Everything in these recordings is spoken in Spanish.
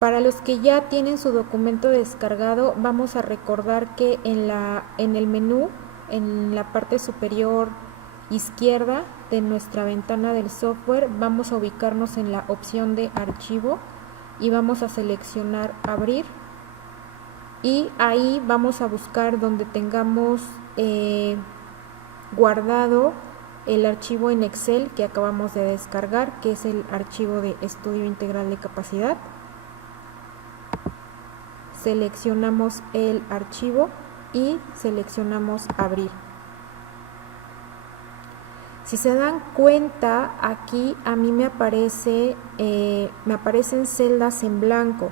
Para los que ya tienen su documento descargado, vamos a recordar que en el menú, en la parte superior izquierda de nuestra ventana del software, vamos a ubicarnos en la opción de archivo y vamos a seleccionar abrir, y ahí vamos a buscar donde tengamos guardado el archivo en Excel que acabamos de descargar, que es el archivo de estudio integral de capacidad. Seleccionamos el archivo y seleccionamos abrir. Si se dan cuenta, aquí a mí me aparecen celdas en blanco.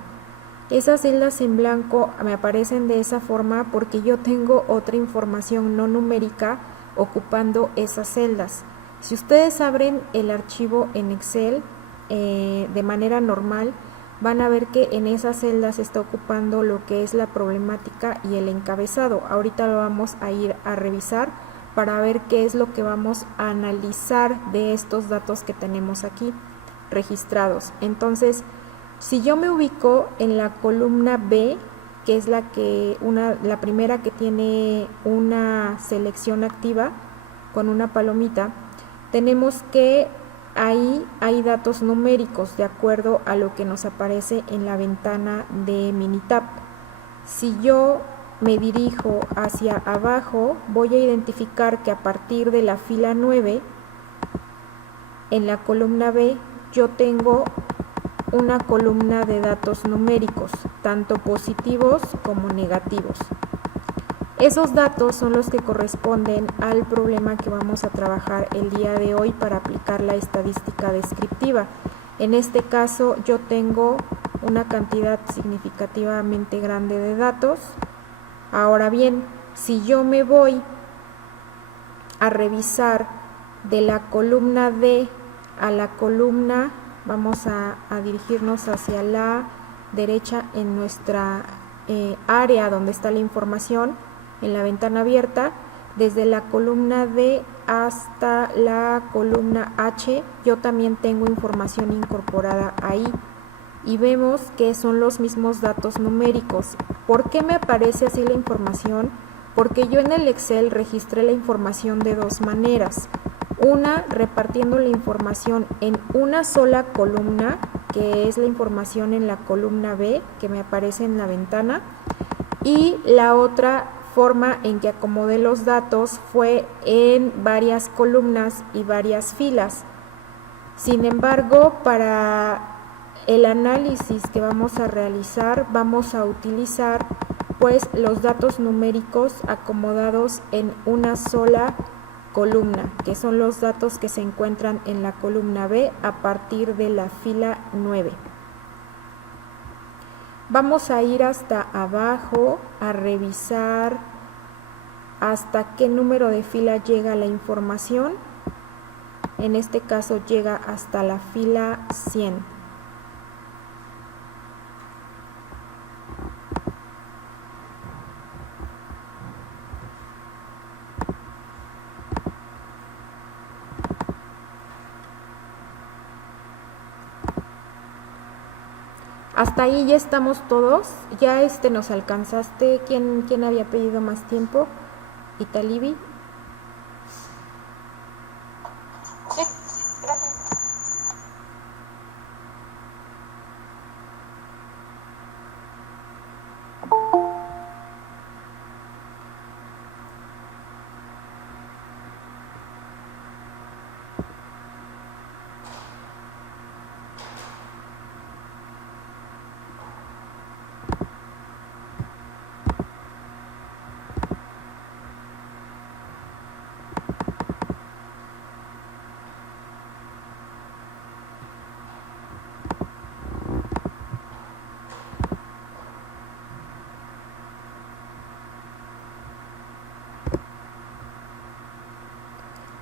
Esas celdas en blanco me aparecen de esa forma porque yo tengo otra información no numérica ocupando esas celdas. Si ustedes abren el archivo en Excel de manera normal, van a ver que en esas celdas está ocupando lo que es la problemática y el encabezado. Ahorita lo vamos a ir a revisar para ver qué es lo que vamos a analizar de estos datos que tenemos aquí registrados. Entonces, si yo me ubico en la columna B, que es la primera que tiene una selección activa con una palomita, tenemos que ahí hay datos numéricos de acuerdo a lo que nos aparece en la ventana de Minitab. Si yo me dirijo hacia abajo, voy a identificar que a partir de la fila 9, en la columna B, yo tengo una columna de datos numéricos, tanto positivos como negativos. Esos datos son los que corresponden al problema que vamos a trabajar el día de hoy para aplicar la estadística descriptiva. En este caso yo tengo una cantidad significativamente grande de datos. Ahora bien, si yo me voy a revisar de la columna D a la columna, vamos a dirigirnos hacia la derecha en nuestra área donde está la información, en la ventana abierta, desde la columna D hasta la columna H, yo también tengo información incorporada ahí y vemos que son los mismos datos numéricos. ¿Por qué me aparece así la información? Porque yo en el Excel registré la información de dos maneras. Una, repartiendo la información en una sola columna, que es la información en la columna B, que me aparece en la ventana, y la otra forma en que acomodé los datos fue en varias columnas y varias filas. Sin embargo, para el análisis que vamos a realizar, vamos a utilizar pues los datos numéricos acomodados en una sola columna, que son los datos que se encuentran en la columna B a partir de la fila 9. Vamos a ir hasta abajo a revisar hasta qué número de fila llega la información. En este caso llega hasta la fila 100. Hasta ahí ya estamos todos. Ya nos alcanzaste. ¿Quién había pedido más tiempo? Italibi. Sí, gracias.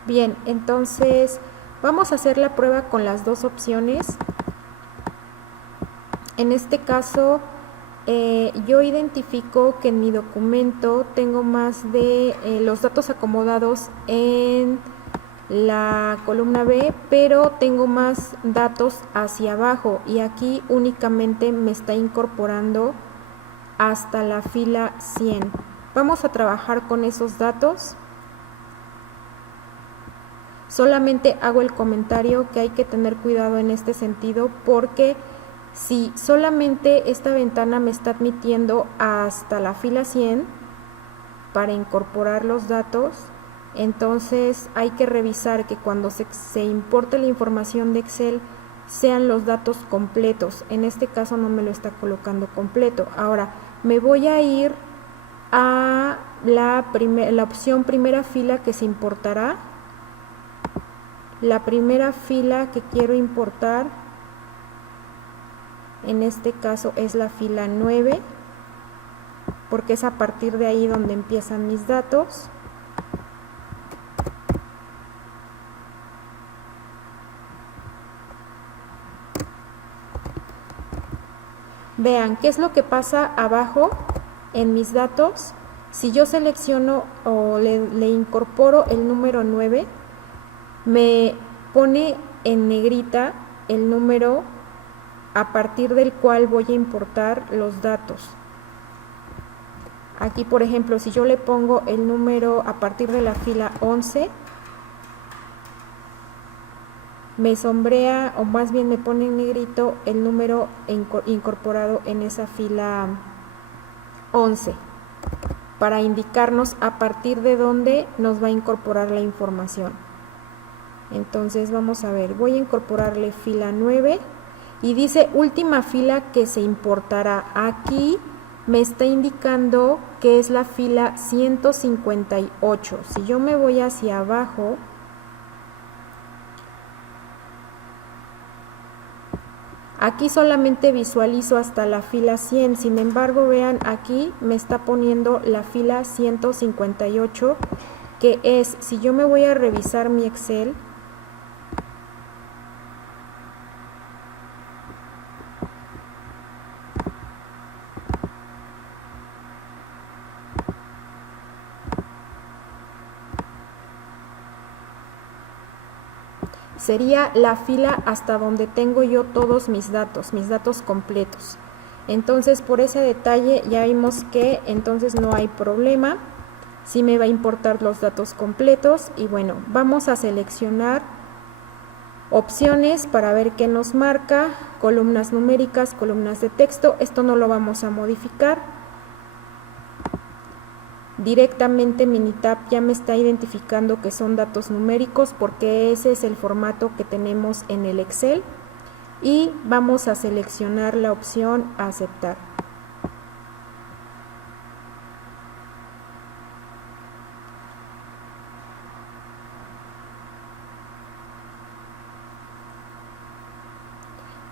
Bien, entonces vamos a hacer la prueba con las dos opciones. En este caso, yo identifico que en mi documento tengo más de los datos acomodados en la columna B, pero tengo más datos hacia abajo y aquí únicamente me está incorporando hasta la fila 100. Vamos a trabajar con esos datos. Solamente hago el comentario que hay que tener cuidado en este sentido, porque si solamente esta ventana me está admitiendo hasta la fila 100 para incorporar los datos, entonces hay que revisar que cuando se importe la información de Excel sean los datos completos. En este caso no me lo está colocando completo. Ahora me voy a ir a la opción primera fila que se importará. La primera fila que quiero importar en este caso es la fila 9, porque es a partir de ahí donde empiezan mis datos. Vean qué es lo que pasa abajo en mis datos. Si yo selecciono o le incorporo el número 9, me pone en negrita el número a partir del cual voy a importar los datos. Aquí, por ejemplo, si yo le pongo el número a partir de la fila 11, me sombrea, o más bien me pone en negrito el número incorporado en esa fila 11, para indicarnos a partir de dónde nos va a incorporar la información. Entonces vamos a ver, voy a incorporarle fila 9 y dice última fila que se importará. Aquí me está indicando que es la fila 158. Si yo me voy hacia abajo, aquí solamente visualizo hasta la fila 100, sin embargo vean aquí me está poniendo la fila 158, que es, si yo me voy a revisar mi Excel, sería la fila hasta donde tengo yo todos mis datos completos. Entonces por ese detalle ya vimos que entonces no hay problema, sí me va a importar los datos completos. Y bueno, vamos a seleccionar opciones para ver qué nos marca, columnas numéricas, columnas de texto. Esto no lo vamos a modificar. Directamente Minitab ya me está identificando que son datos numéricos, porque ese es el formato que tenemos en el Excel, y vamos a seleccionar la opción aceptar.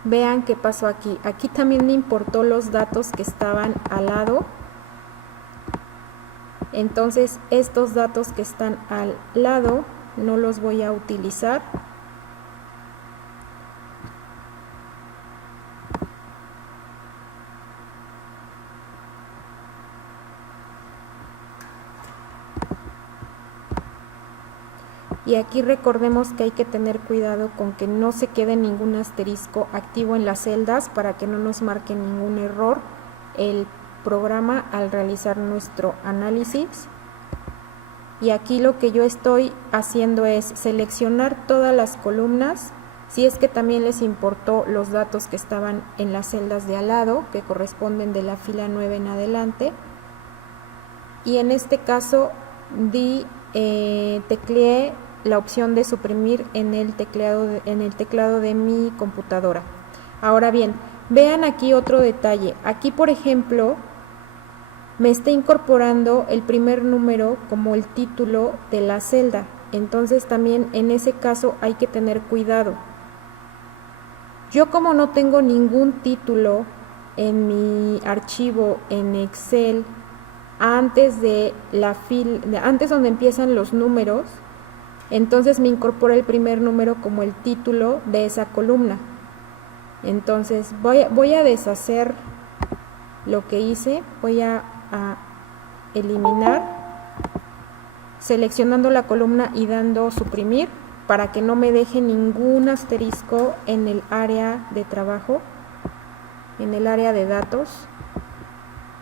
Vean qué pasó aquí. Aquí también me importó los datos que estaban al lado. Entonces estos datos que están al lado no los voy a utilizar. Y aquí recordemos que hay que tener cuidado con que no se quede ningún asterisco activo en las celdas para que no nos marque ningún error el programa al realizar nuestro análisis. Y aquí lo que yo estoy haciendo es seleccionar todas las columnas, si es que también les importó los datos que estaban en las celdas de al lado, que corresponden de la fila 9 en adelante. Y en este caso tecleé la opción de suprimir en el teclado de mi computadora. Ahora bien, vean aquí otro detalle. Aquí, por ejemplo, me está incorporando el primer número como el título de la celda. Entonces también en ese caso hay que tener cuidado. Yo, como no tengo ningún título en mi archivo en Excel antes de la antes donde empiezan los números, entonces me incorpora el primer número como el título de esa columna. Entonces voy a deshacer lo que hice, voy a eliminar, seleccionando la columna y dando suprimir. para que no me deje ningún asterisco en el área de trabajo, en el área de datos,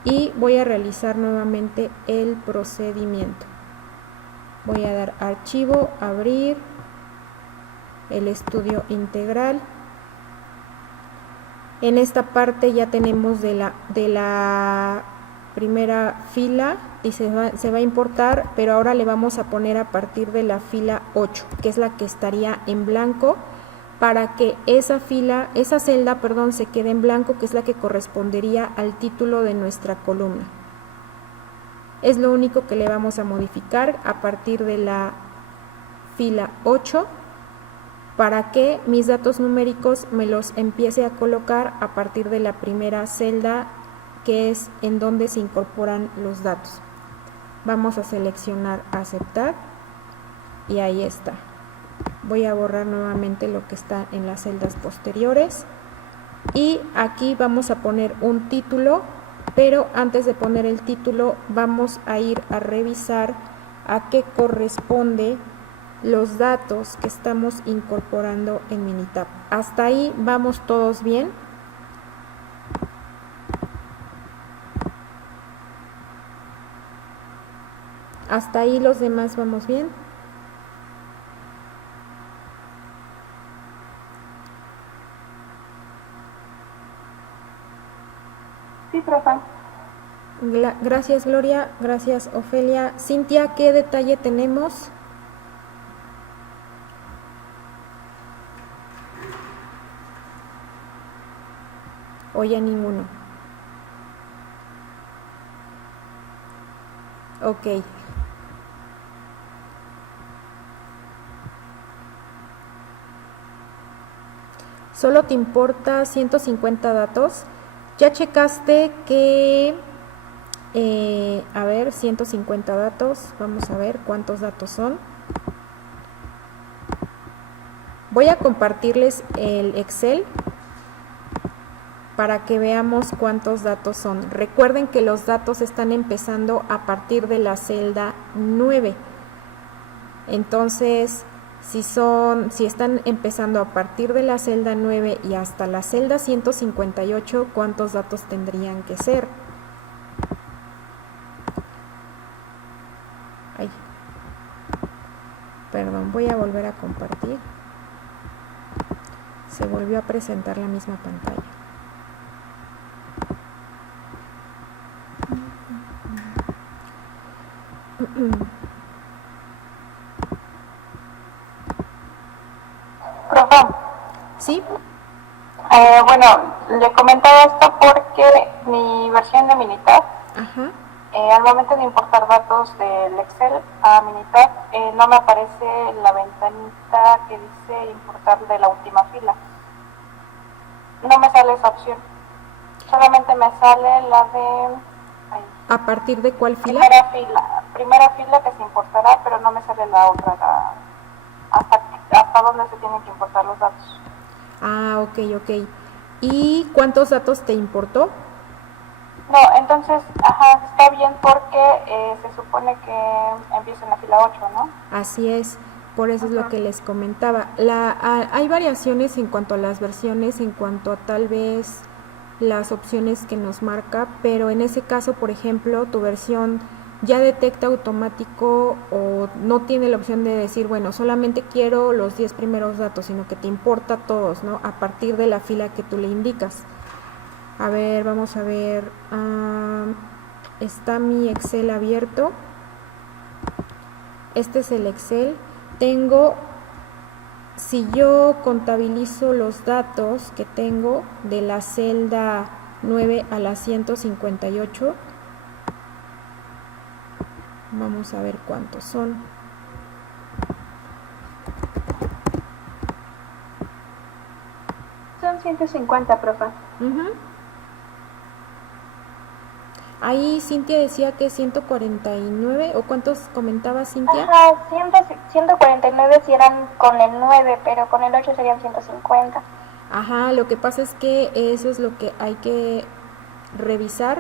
y voy a realizar nuevamente el procedimiento. Voy a dar archivo, abrir el estudio integral. En esta parte ya tenemos de la primera fila y se va a importar, pero ahora le vamos a poner a partir de la fila 8, que es la que estaría en blanco, para que esa celda, se quede en blanco, que es la que correspondería al título de nuestra columna. Es lo único que le vamos a modificar a partir de la fila 8, para que mis datos numéricos me los empiece a colocar a partir de la primera celda, que es en donde se incorporan los datos. Vamos a seleccionar aceptar y ahí está. Voy a borrar nuevamente lo que está en las celdas posteriores y aquí vamos a poner un título, pero antes de poner el título vamos a ir a revisar a qué corresponde los datos que estamos incorporando en Minitab. Hasta ahí vamos todos bien. Hasta ahí los demás vamos bien. Sí, profe. Gracias, Gloria. Gracias, Ofelia. Cintia, ¿qué detalle tenemos? O ya ninguno. Ok. Solo te importa 150 datos. Ya checaste que, a ver, 150 datos. Vamos a ver cuántos datos son. Voy a compartirles el Excel para que veamos cuántos datos son. Recuerden que los datos están empezando a partir de la celda 9. Entonces, si están empezando a partir de la celda 9 y hasta la celda 158, ¿cuántos datos tendrían que ser? Ay, perdón, voy a volver a compartir. Se volvió a presentar la misma pantalla. Profe, ¿Sí? bueno, le comentaba esto porque mi versión de Minitab, Ajá. al momento de importar datos del Excel a Minitab, no me aparece la ventanita que dice importar de la última fila. No me sale esa opción. Solamente me sale la de... ¿A partir de cuál fila? Primera fila que se importará, pero no me sale la otra, hasta dónde se tienen que importar los datos. Ah, ok. ¿Y cuántos datos te importó? No, entonces, está bien porque se supone que empieza en la fila 8, ¿no? Así es, por eso es lo que les comentaba. Hay variaciones en cuanto a las versiones, en cuanto a tal vez las opciones que nos marca, pero en ese caso, por ejemplo, tu versión ya detecta automático o no tiene la opción de decir, bueno, solamente quiero los 10 primeros datos, sino que te importa todos, ¿no? A partir de la fila que tú le indicas. A ver, vamos a ver. Está mi Excel abierto. Este es el Excel. Si yo contabilizo los datos que tengo de la celda 9 a la 158, vamos a ver cuántos son. Son 150, profe. Ahí Cintia decía que 149, ¿o cuántos comentaba Cintia? 149 si eran con el 9, pero con el 8 serían 150. Ajá, lo que pasa es que eso es lo que hay que revisar,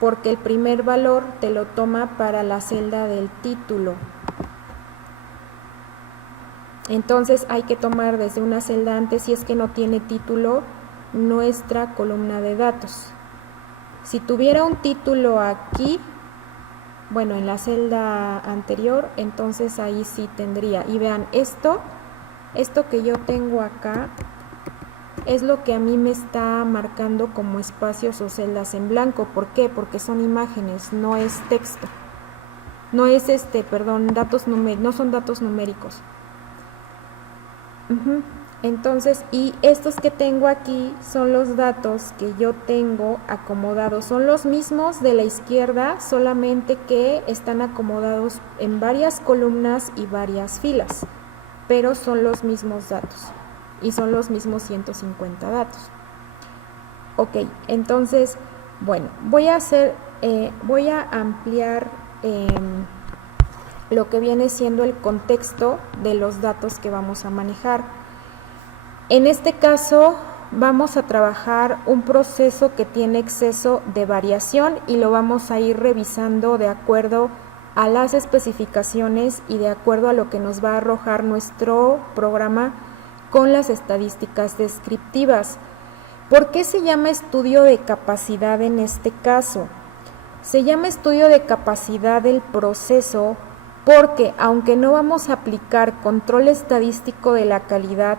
porque el primer valor te lo toma para la celda del título. Entonces hay que tomar desde una celda antes, si es que no tiene título, nuestra columna de datos. Si tuviera un título aquí, bueno, en la celda anterior, entonces ahí sí tendría. Y vean, esto que yo tengo acá es lo que a mí me está marcando como espacios o celdas en blanco. ¿Por qué? Porque son imágenes, no es texto. No es no son datos numéricos. Entonces, y estos que tengo aquí son los datos que yo tengo acomodados. Son los mismos de la izquierda, solamente que están acomodados en varias columnas y varias filas, pero son los mismos datos y son los mismos 150 datos. Ok, entonces, bueno, voy a ampliar lo que viene siendo el contexto de los datos que vamos a manejar. En este caso vamos a trabajar un proceso que tiene exceso de variación y lo vamos a ir revisando de acuerdo a las especificaciones y de acuerdo a lo que nos va a arrojar nuestro programa con las estadísticas descriptivas. ¿Por qué se llama estudio de capacidad en este caso? Se llama estudio de capacidad del proceso porque, aunque no vamos a aplicar control estadístico de la calidad,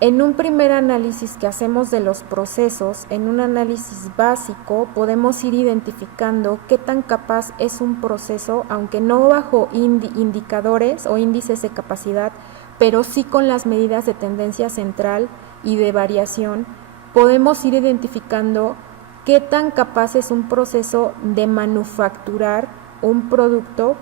en un primer análisis que hacemos de los procesos, en un análisis básico, podemos ir identificando qué tan capaz es un proceso, aunque no bajo indicadores o índices de capacidad, pero sí con las medidas de tendencia central y de variación, podemos ir identificando qué tan capaz es un proceso de manufacturar un producto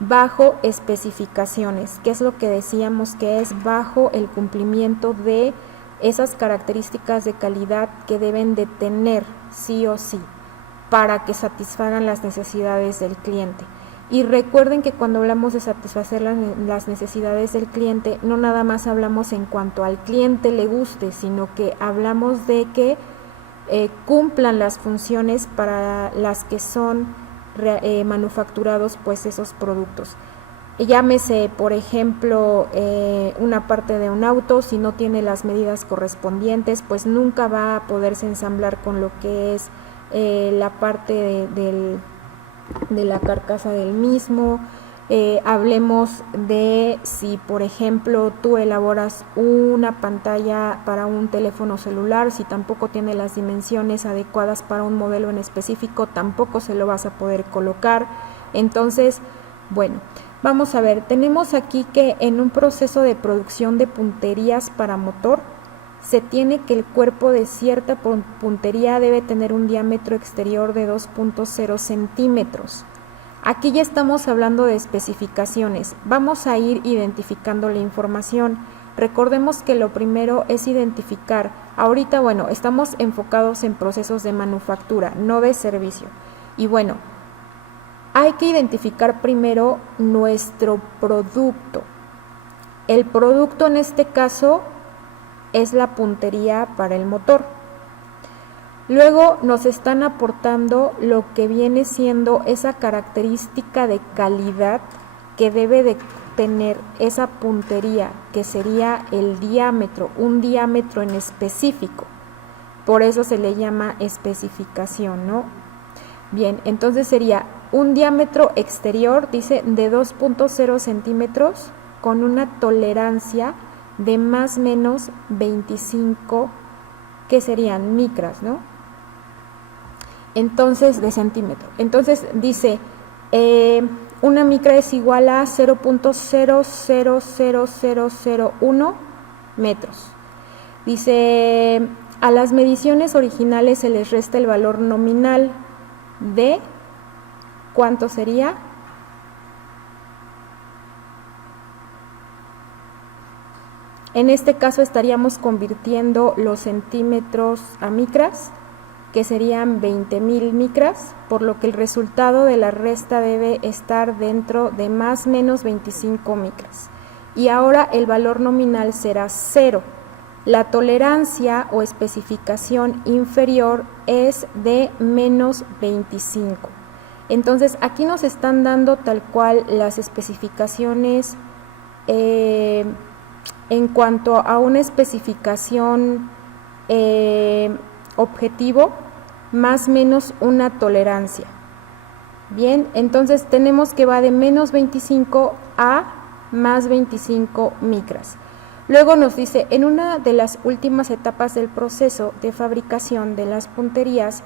bajo especificaciones, que es lo que decíamos que es bajo el cumplimiento de esas características de calidad que deben de tener sí o sí para que satisfagan las necesidades del cliente. Y recuerden que cuando hablamos de satisfacer las necesidades del cliente, no nada más hablamos en cuanto al cliente le guste, sino que hablamos de que cumplan las funciones para las que son manufacturados pues esos productos. Llámese, por ejemplo, una parte de un auto, si no tiene las medidas correspondientes, pues nunca va a poderse ensamblar con lo que es la parte de la carcasa del mismo. Hablemos de si, por ejemplo, tú elaboras una pantalla para un teléfono celular, si tampoco tiene las dimensiones adecuadas para un modelo en específico, tampoco se lo vas a poder colocar. Entonces, bueno, vamos a ver, tenemos aquí que en un proceso de producción de punterías para motor, se tiene que el cuerpo de cierta puntería debe tener un diámetro exterior de 2.0 centímetros. Aquí ya estamos hablando de especificaciones. Vamos a ir identificando la información. Recordemos que lo primero es identificar. Ahorita, bueno, estamos enfocados en procesos de manufactura, no de servicio. Y bueno, hay que identificar primero nuestro producto. El producto en este caso es la puntería para el motor. Luego nos están aportando lo que viene siendo esa característica de calidad que debe de tener esa puntería, que sería el diámetro, un diámetro en específico. Por eso se le llama especificación, ¿no? Bien, entonces sería un diámetro exterior, dice, de 2.0 centímetros con una tolerancia de más o menos 25, que serían micras, ¿no? Entonces, de centímetro. Entonces dice, una micra es igual a 0.000001 metros. Dice, a las mediciones originales se les resta el valor nominal de, ¿cuánto sería? En este caso estaríamos convirtiendo los centímetros a micras, que serían 20.000 micras, por lo que el resultado de la resta debe estar dentro de más o menos 25 micras. Y ahora el valor nominal será 0. La tolerancia o especificación inferior es de menos 25. Entonces aquí nos están dando tal cual las especificaciones en cuanto a una especificación objetivo, más menos una tolerancia. Bien, entonces tenemos que va de menos 25 a más 25 micras. Luego nos dice, en una de las últimas etapas del proceso de fabricación de las punterías,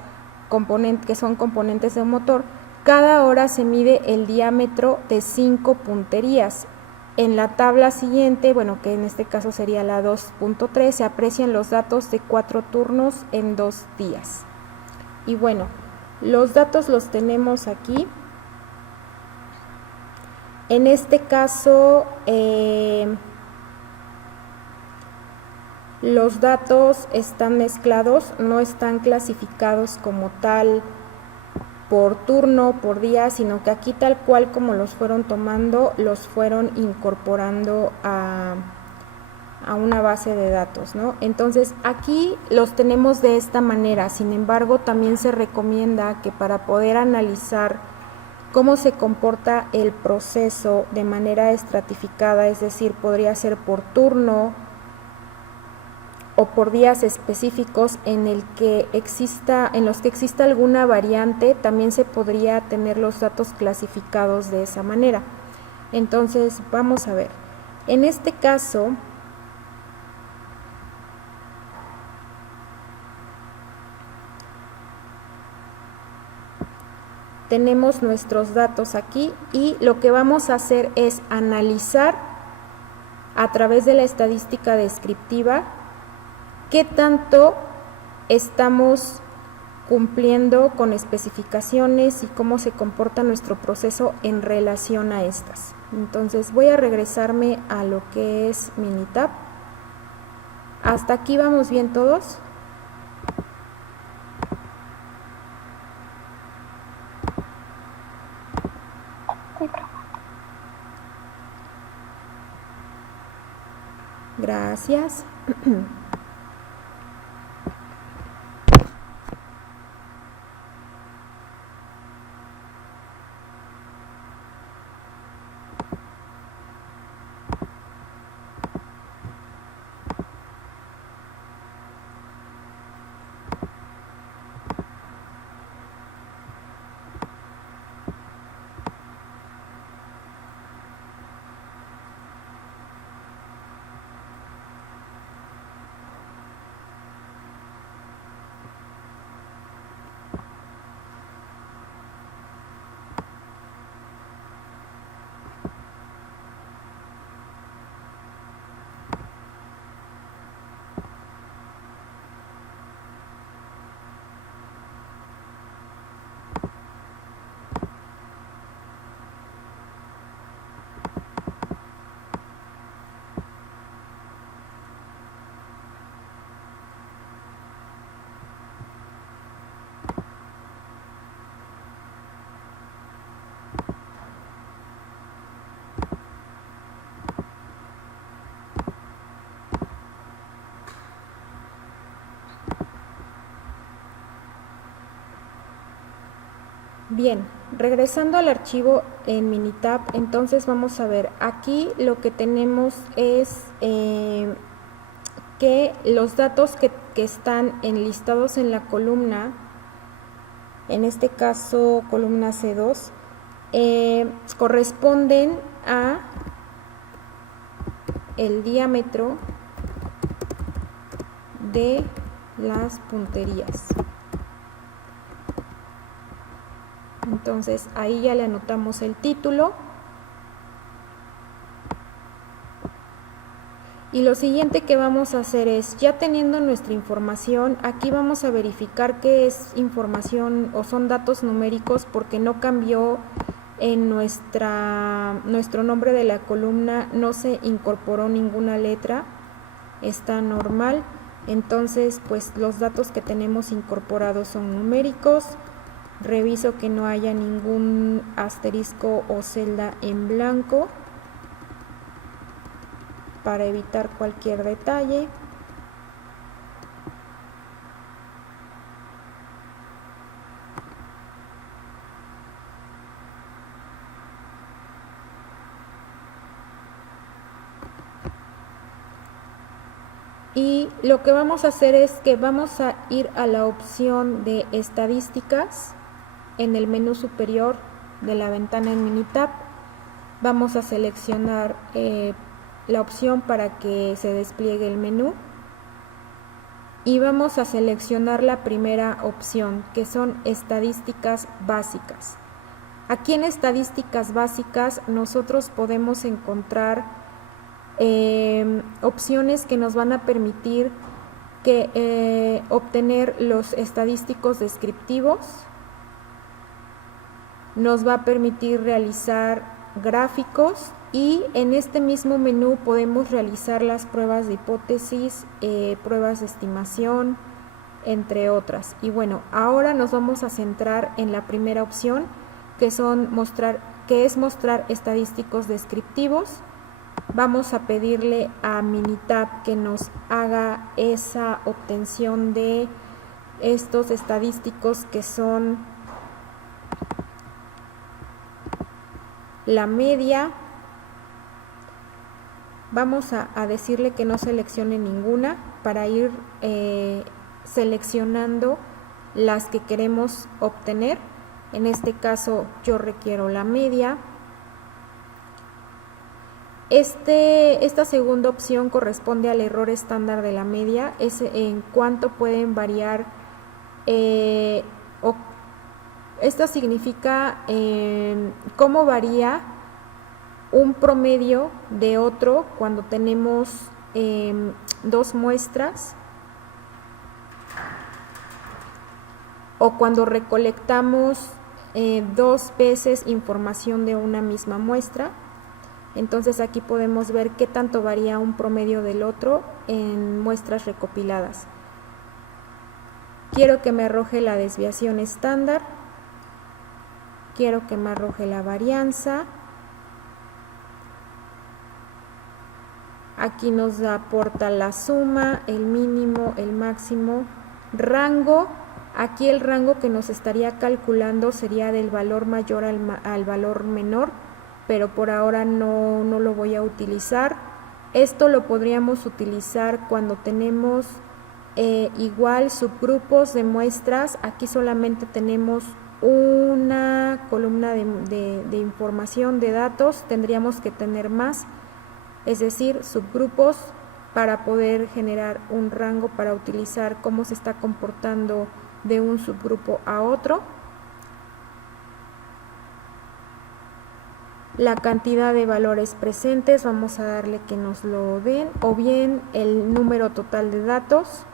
que son componentes de un motor, cada hora se mide el diámetro de 5 punterías. En la tabla siguiente, bueno, que en este caso sería la 2.3, se aprecian los datos de 4 turnos en 2 días. Y bueno, los datos los tenemos aquí. En este caso, los datos están mezclados, no están clasificados como tal por turno, por día, sino que aquí tal cual como los fueron tomando, los fueron incorporando a una base de datos, ¿no? Entonces aquí los tenemos de esta manera. Sin embargo, también se recomienda que para poder analizar cómo se comporta el proceso de manera estratificada, es decir, podría ser por turno o por días específicos en los que exista alguna variante, también se podría tener los datos clasificados de esa manera. Entonces, vamos a ver. En este caso, tenemos nuestros datos aquí y lo que vamos a hacer es analizar a través de la estadística descriptiva qué tanto estamos cumpliendo con especificaciones y cómo se comporta nuestro proceso en relación a estas. Entonces voy a regresarme a lo que es Minitab. ¿Hasta aquí vamos bien todos? Gracias. Bien, regresando al archivo en Minitab, entonces vamos a ver, aquí lo que tenemos es que los datos que están enlistados en la columna, en este caso columna C2, corresponden a el diámetro de las punterías. Entonces ahí ya le anotamos el título. Y lo siguiente que vamos a hacer es, ya teniendo nuestra información, aquí vamos a verificar que es información o son datos numéricos porque no cambió en nuestro nombre de la columna, no se incorporó ninguna letra, está normal. Entonces, pues los datos que tenemos incorporados son numéricos. Reviso que no haya ningún asterisco o celda en blanco para evitar cualquier detalle. Y lo que vamos a hacer es que vamos a ir a la opción de estadísticas en el menú superior de la ventana en Minitab. Vamos a seleccionar la opción para que se despliegue el menú y vamos a seleccionar la primera opción, que son estadísticas básicas. Aquí en estadísticas básicas nosotros podemos encontrar opciones que nos van a permitir obtener los estadísticos descriptivos, nos va a permitir realizar gráficos y en este mismo menú podemos realizar las pruebas de hipótesis, pruebas de estimación, entre otras. Y bueno, ahora nos vamos a centrar en la primera opción, que es mostrar estadísticos descriptivos. Vamos a pedirle a Minitab que nos haga esa obtención de estos estadísticos, que son la media. Vamos a decirle que no seleccione ninguna para ir seleccionando las que queremos obtener. En este caso yo requiero la media. Esta segunda opción corresponde al error estándar de la media, es en cuánto pueden variar. Esta significa cómo varía un promedio de otro cuando tenemos dos muestras o cuando recolectamos dos veces información de una misma muestra. Entonces aquí podemos ver qué tanto varía un promedio del otro en muestras recopiladas. Quiero que me arroje la desviación estándar, quiero que me arroje la varianza. Aquí nos aporta la suma, el mínimo, el máximo, rango. Aquí el rango que nos estaría calculando sería del valor mayor al valor menor, pero por ahora no lo voy a utilizar. Esto lo podríamos utilizar cuando tenemos igual subgrupos de muestras. Aquí solamente tenemos una columna de información, de datos. Tendríamos que tener más, es decir, subgrupos, para poder generar un rango, para utilizar cómo se está comportando de un subgrupo a otro. La cantidad de valores presentes, vamos a darle que nos lo den, o bien el número total de datos.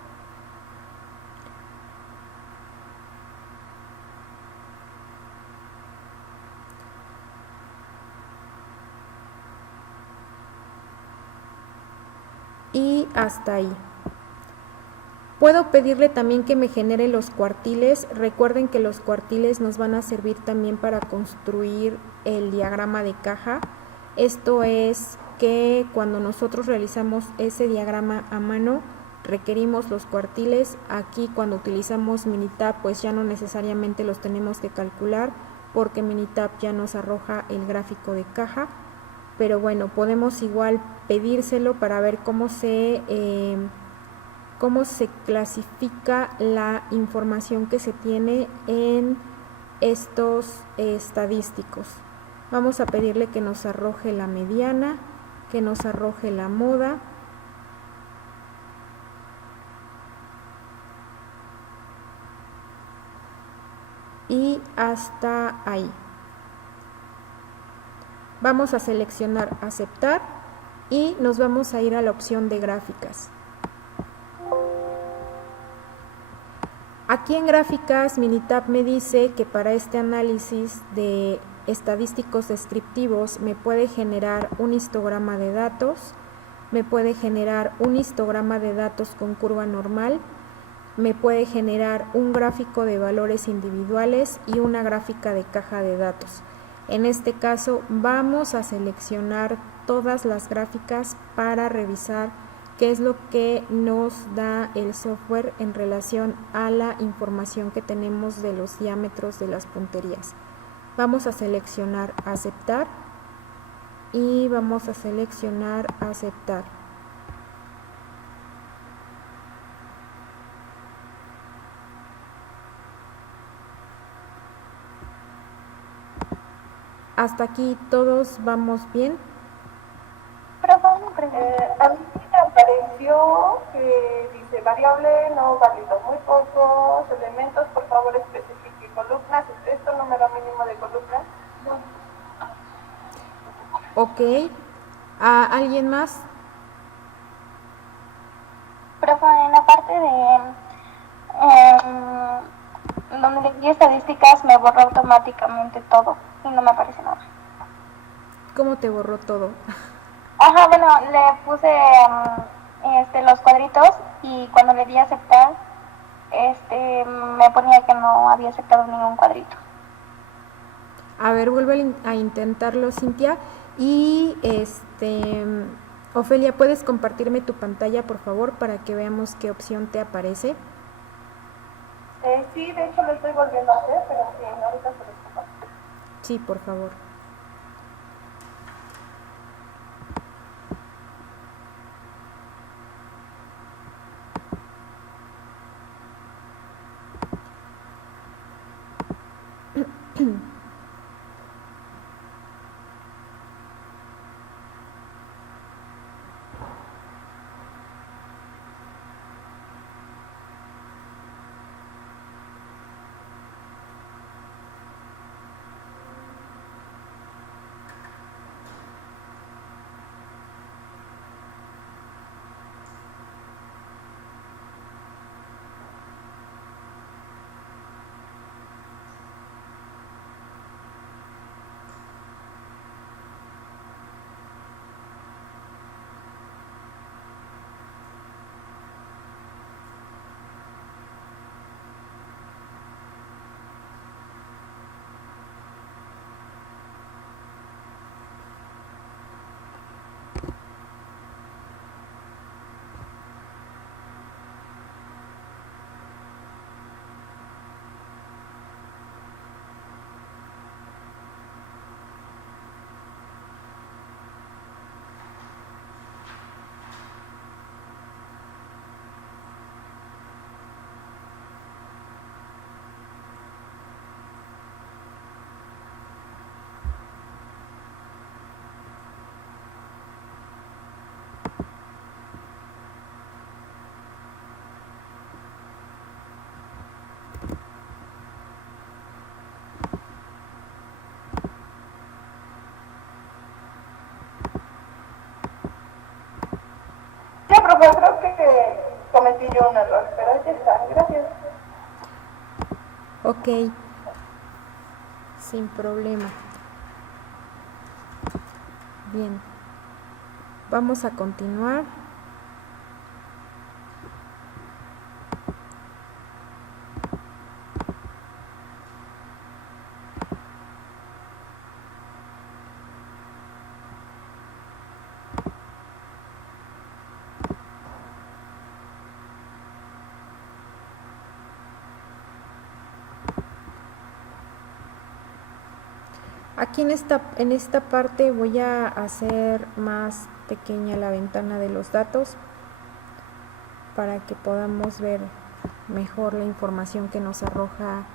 Y hasta ahí. Puedo pedirle también que me genere los cuartiles. Recuerden que los cuartiles nos van a servir también para construir el diagrama de caja. Esto es que cuando nosotros realizamos ese diagrama a mano, requerimos los cuartiles. Aquí cuando utilizamos Minitab, pues ya no necesariamente los tenemos que calcular, porque Minitab ya nos arroja el gráfico de caja. Pero bueno, podemos igual pedírselo para ver cómo se clasifica la información que se tiene en estos estadísticos. Vamos a pedirle que nos arroje la mediana, que nos arroje la moda. Y hasta ahí. Vamos a seleccionar aceptar y nos vamos a ir a la opción de gráficas. Aquí en gráficas, Minitab me dice que para este análisis de estadísticos descriptivos me puede generar un histograma de datos, me puede generar un histograma de datos con curva normal, me puede generar un gráfico de valores individuales y una gráfica de caja de datos. En este caso vamos a seleccionar todas las gráficas para revisar qué es lo que nos da el software en relación a la información que tenemos de los diámetros de las punterías. Vamos a seleccionar aceptar y vamos a seleccionar aceptar. Hasta aquí todos vamos bien. Profe, una pregunta. A mí me apareció que dice variable no válido, muy pocos elementos, por favor especifique columnas, el texto, número mínimo de columnas. Ok. ¿A alguien más? Profe, en la parte de donde le di estadísticas me borró automáticamente todo y no me aparece nada. ¿Cómo te borró todo? Ajá, bueno, le puse los cuadritos y cuando le di a aceptar, me ponía que no había aceptado ningún cuadrito. A ver, vuelve a intentarlo, Cintia. Y Ofelia, ¿puedes compartirme tu pantalla, por favor, para que veamos qué opción te aparece? Sí, de hecho lo estoy volviendo a hacer, pero sí, ahorita se lo comparto. Sí, por favor. Sí, profe, creo que cometí yo un error, pero ahí está, gracias. Ok, sin problema. Bien, vamos a continuar. Aquí en esta parte voy a hacer más pequeña la ventana de los datos para que podamos ver mejor la información que nos arroja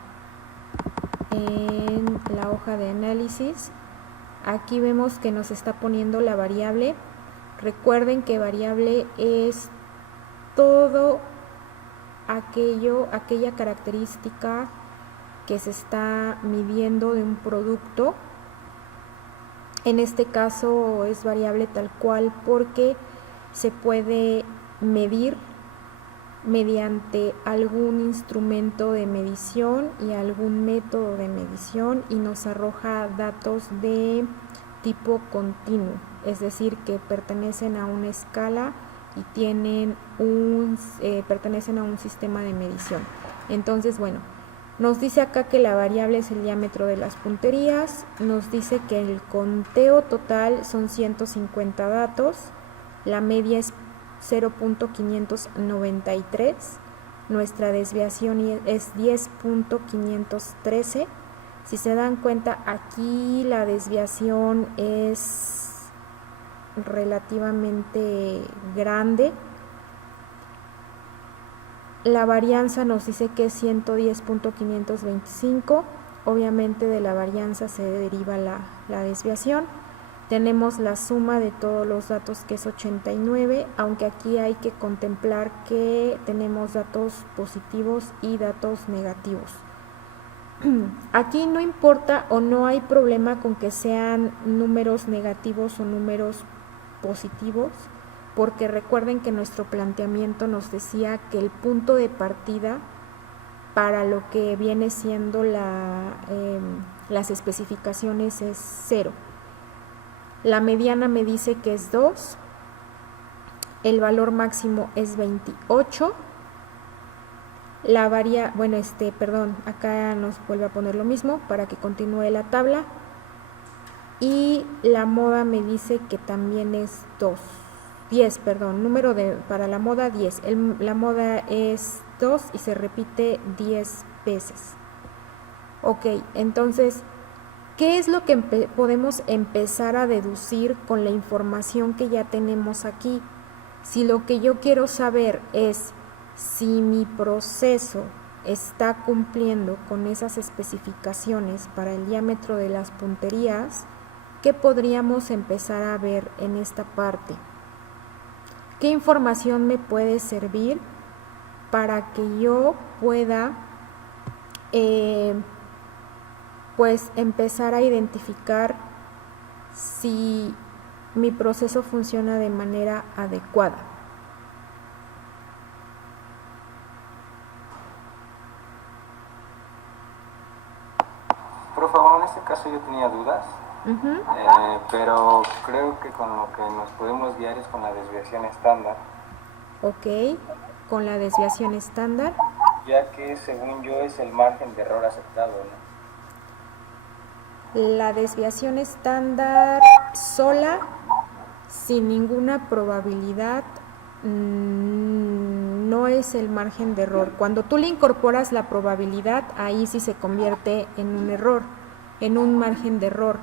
en la hoja de análisis. Aquí vemos que nos está poniendo la variable. Recuerden que variable es todo aquella característica que se está midiendo de un producto. En este caso es variable tal cual porque se puede medir mediante algún instrumento de medición y algún método de medición y nos arroja datos de tipo continuo, es decir, que pertenecen a una escala y pertenecen a un sistema de medición. Entonces, bueno, nos dice acá que la variable es el diámetro de las punterías, nos dice que el conteo total son 150 datos, la media es 0.593, nuestra desviación es 10.513. Si se dan cuenta, aquí la desviación es relativamente grande. La varianza nos dice que es 110.525, obviamente de la varianza se deriva la desviación. Tenemos la suma de todos los datos, que es 89, aunque aquí hay que contemplar que tenemos datos positivos y datos negativos. Aquí no importa o no hay problema con que sean números negativos o números positivos, porque recuerden que nuestro planteamiento nos decía que el punto de partida para lo que viene siendo las especificaciones es 0. La mediana me dice que es 2, el valor máximo es 28, acá nos vuelve a poner lo mismo para que continúe la tabla, y la moda me dice que también es 10, para la moda 10, la moda es 2 y se repite 10 veces. Ok, entonces, ¿qué es lo que podemos empezar a deducir con la información que ya tenemos aquí? Si lo que yo quiero saber es si mi proceso está cumpliendo con esas especificaciones para el diámetro de las punterías, ¿qué podríamos empezar a ver en esta parte? ¿Qué información me puede servir para que yo pueda pues empezar a identificar si mi proceso funciona de manera adecuada? Por favor, en este caso yo tenía dudas, pero creo que con lo que nos podemos guiar es con la desviación estándar. Ok, con la desviación estándar. Ya que según yo es el margen de error aceptado, ¿no? La desviación estándar sola, sin ninguna probabilidad, no es el margen de error. Cuando tú le incorporas la probabilidad, ahí sí se convierte en un error, en un margen de error.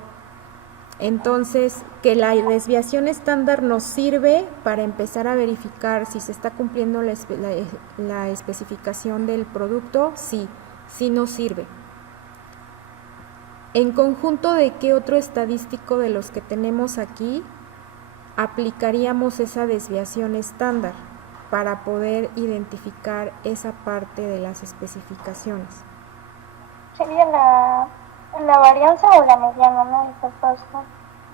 Entonces, que la desviación estándar nos sirve para empezar a verificar si se está cumpliendo la especificación del producto, sí nos sirve. En conjunto, ¿de qué otro estadístico de los que tenemos aquí aplicaríamos esa desviación estándar para poder identificar esa parte de las especificaciones? ¿Sería la varianza o la mediana, no?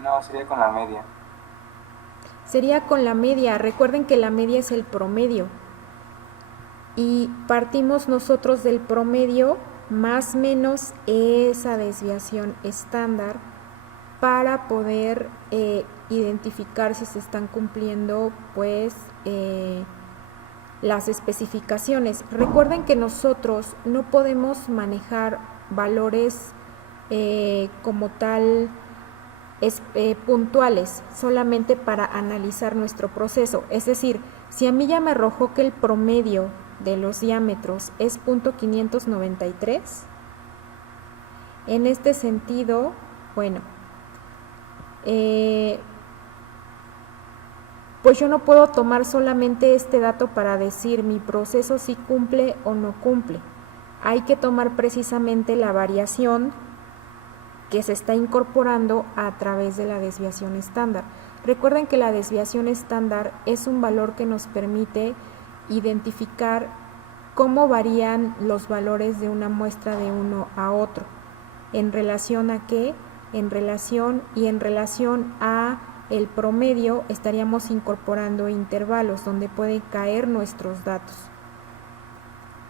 No, sería con la media. Sería con la media. Recuerden que la media es el promedio. Y partimos nosotros del promedio más menos esa desviación estándar para poder identificar si se están cumpliendo pues las especificaciones. Recuerden que nosotros no podemos manejar valores como tal puntuales solamente para analizar nuestro proceso. Es decir, si a mí ya me arrojó que el promedio de los diámetros es 0.593, en este sentido, bueno, pues yo no puedo tomar solamente este dato para decir mi proceso si cumple o no cumple. Hay que tomar precisamente la variación que se está incorporando a través de la desviación estándar. Recuerden que la desviación estándar es un valor que nos permite identificar cómo varían los valores de una muestra de uno a otro. ¿En relación a qué? En relación a el promedio estaríamos incorporando intervalos donde pueden caer nuestros datos.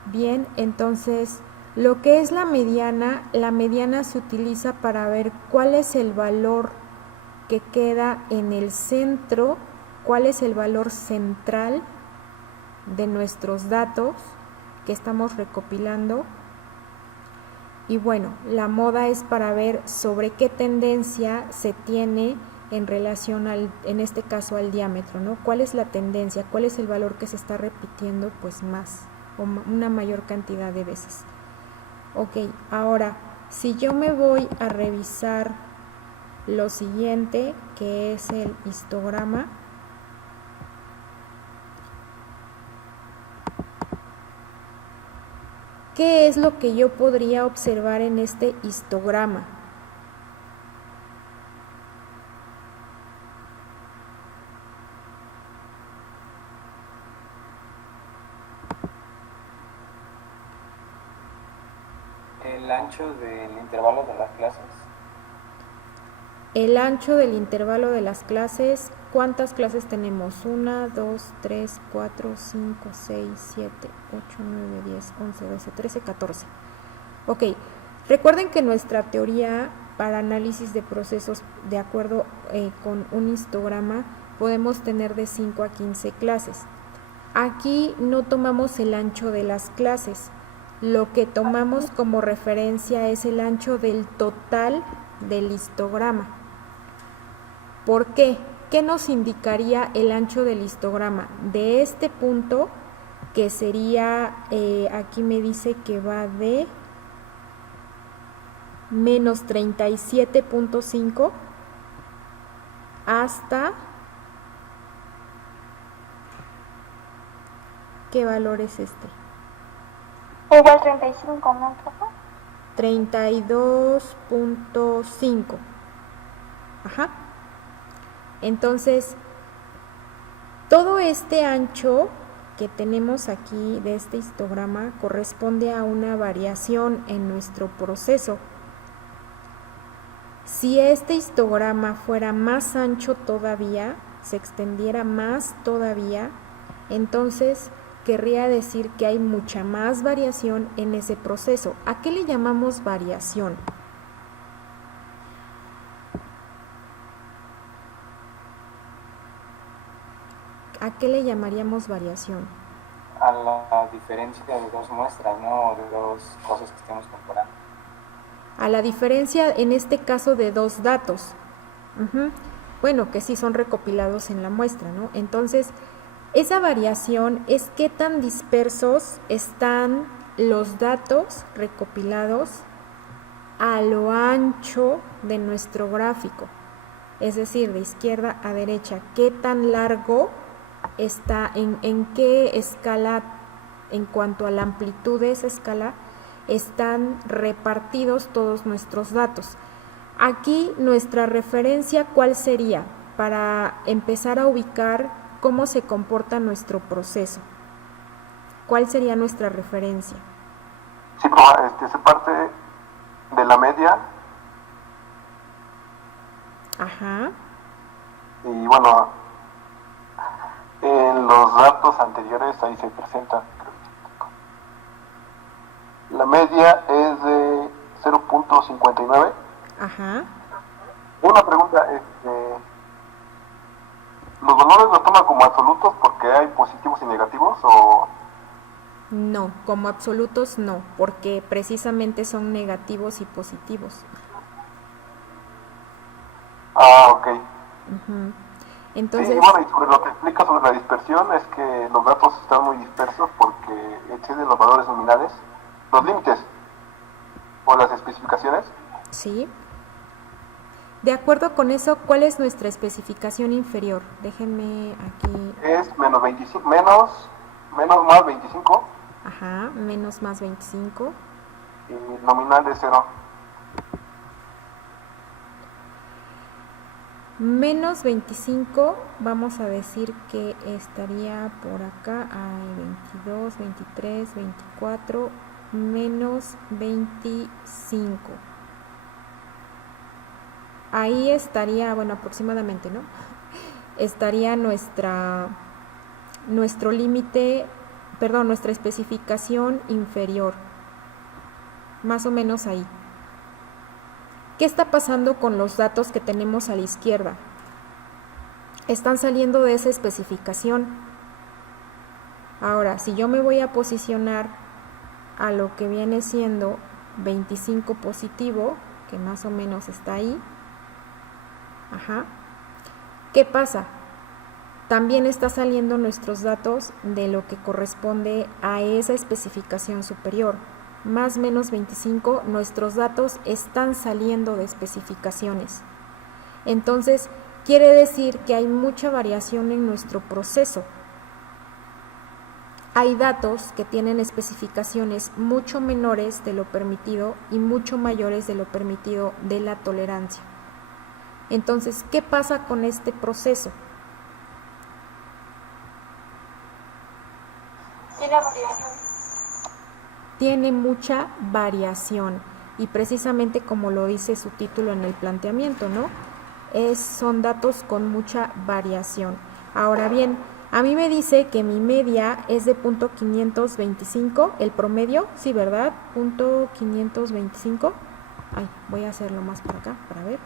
Bien, entonces lo que es la mediana se utiliza para ver cuál es el valor que queda en el centro, cuál es el valor central de nuestros datos que estamos recopilando. Y bueno, la moda es para ver sobre qué tendencia se tiene en relación en este caso al diámetro, ¿no? ¿Cuál es la tendencia? ¿Cuál es el valor que se está repitiendo pues más o una mayor cantidad de veces? Ok, ahora, si yo me voy a revisar lo siguiente, que es el histograma, ¿qué es lo que yo podría observar en este histograma? El ancho del intervalo de las clases. El ancho del intervalo de las clases, ¿cuántas clases tenemos? 1, 2, 3, 4, 5, 6, 7, 8, 9, 10, 11, 12, 13, 14. Ok, recuerden que nuestra teoría para análisis de procesos de acuerdo con un histograma podemos tener de 5 a 15 clases. Aquí no tomamos el ancho de las clases, lo que tomamos como referencia es el ancho del total del histograma. ¿Por qué? ¿Qué nos indicaría el ancho del histograma? De este punto, que sería, aquí me dice que va de menos 37.5 hasta, ¿qué valor es este? Igual 35, ¿no, profe? 32.5. Ajá. Entonces, todo este ancho que tenemos aquí de este histograma corresponde a una variación en nuestro proceso. Si este histograma fuera más ancho todavía, se extendiera más todavía, entonces querría decir que hay mucha más variación en ese proceso. ¿A qué le llamamos variación? ¿A qué le llamaríamos variación? A la diferencia de dos muestras, ¿no? O de dos cosas que estemos comparando. A la diferencia, en este caso, de dos datos. Bueno, que sí son recopilados en la muestra, ¿no? Entonces, esa variación es qué tan dispersos están los datos recopilados a lo ancho de nuestro gráfico. Es decir, de izquierda a derecha, qué tan largo está, en qué escala, en cuanto a la amplitud de esa escala, están repartidos todos nuestros datos. Aquí nuestra referencia, ¿cuál sería? Para empezar a ubicar cómo se comporta nuestro proceso. ¿Cuál sería nuestra referencia? Sí, profe, se parte de la media. Ajá. Y bueno, en los datos anteriores ahí se presenta. La media es de 0.59. Ajá. Una pregunta, ¿los valores los toman como absolutos porque hay positivos y negativos o...? No, como absolutos no, porque precisamente son negativos y positivos. Ah, ok. Entonces, sí, bueno, y sobre lo que explica sobre la dispersión es que los datos están muy dispersos porque exceden los valores nominales, los límites o las especificaciones. sí. De acuerdo con eso, ¿cuál es nuestra especificación inferior? Déjenme aquí. Es menos 25, menos más 25. Ajá, menos más 25. Y nominal de 0. Menos 25, vamos a decir que estaría por acá, hay 22, 23, 24, menos 25. Ahí estaría, bueno, aproximadamente, ¿no? Estaría nuestro límite, perdón, nuestra especificación inferior. Más o menos ahí. ¿Qué está pasando con los datos que tenemos a la izquierda? Están saliendo de esa especificación. Ahora, si yo me voy a posicionar a lo que viene siendo 25 positivo, que más o menos está ahí, ajá, ¿qué pasa? También está saliendo nuestros datos de lo que corresponde a esa especificación superior. Más menos 25, nuestros datos están saliendo de especificaciones. Entonces, quiere decir que hay mucha variación en nuestro proceso. hay datos que tienen especificaciones mucho menores de lo permitido y mucho mayores de lo permitido de la tolerancia. Entonces, ¿qué pasa con este proceso? Tiene mucha variación y precisamente como lo dice su título en el planteamiento, ¿no? Son datos con mucha variación. Ahora bien, a mí me dice que mi media es de .525, el promedio, sí, ¿verdad? .525. Ay, voy a hacerlo más por acá para ver.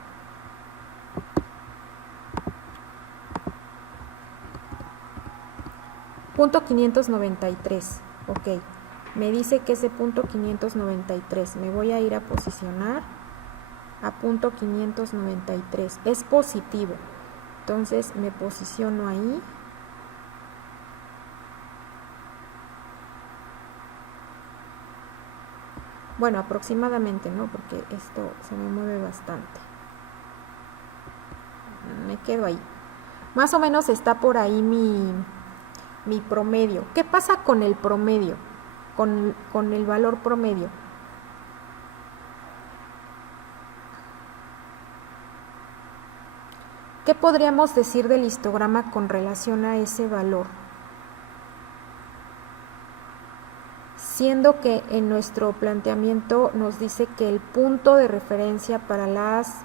.593, ok. Me dice que es de .593. Me voy a ir a posicionar a .593. Es positivo. Entonces me posiciono ahí. Bueno, aproximadamente, ¿no? Porque esto se me mueve bastante. Me quedo ahí. Más o menos está por ahí mi promedio. ¿Qué pasa con el promedio? Con el valor promedio. ¿Qué podríamos decir del histograma con relación a ese valor? Siendo que en nuestro planteamiento nos dice que el punto de referencia para las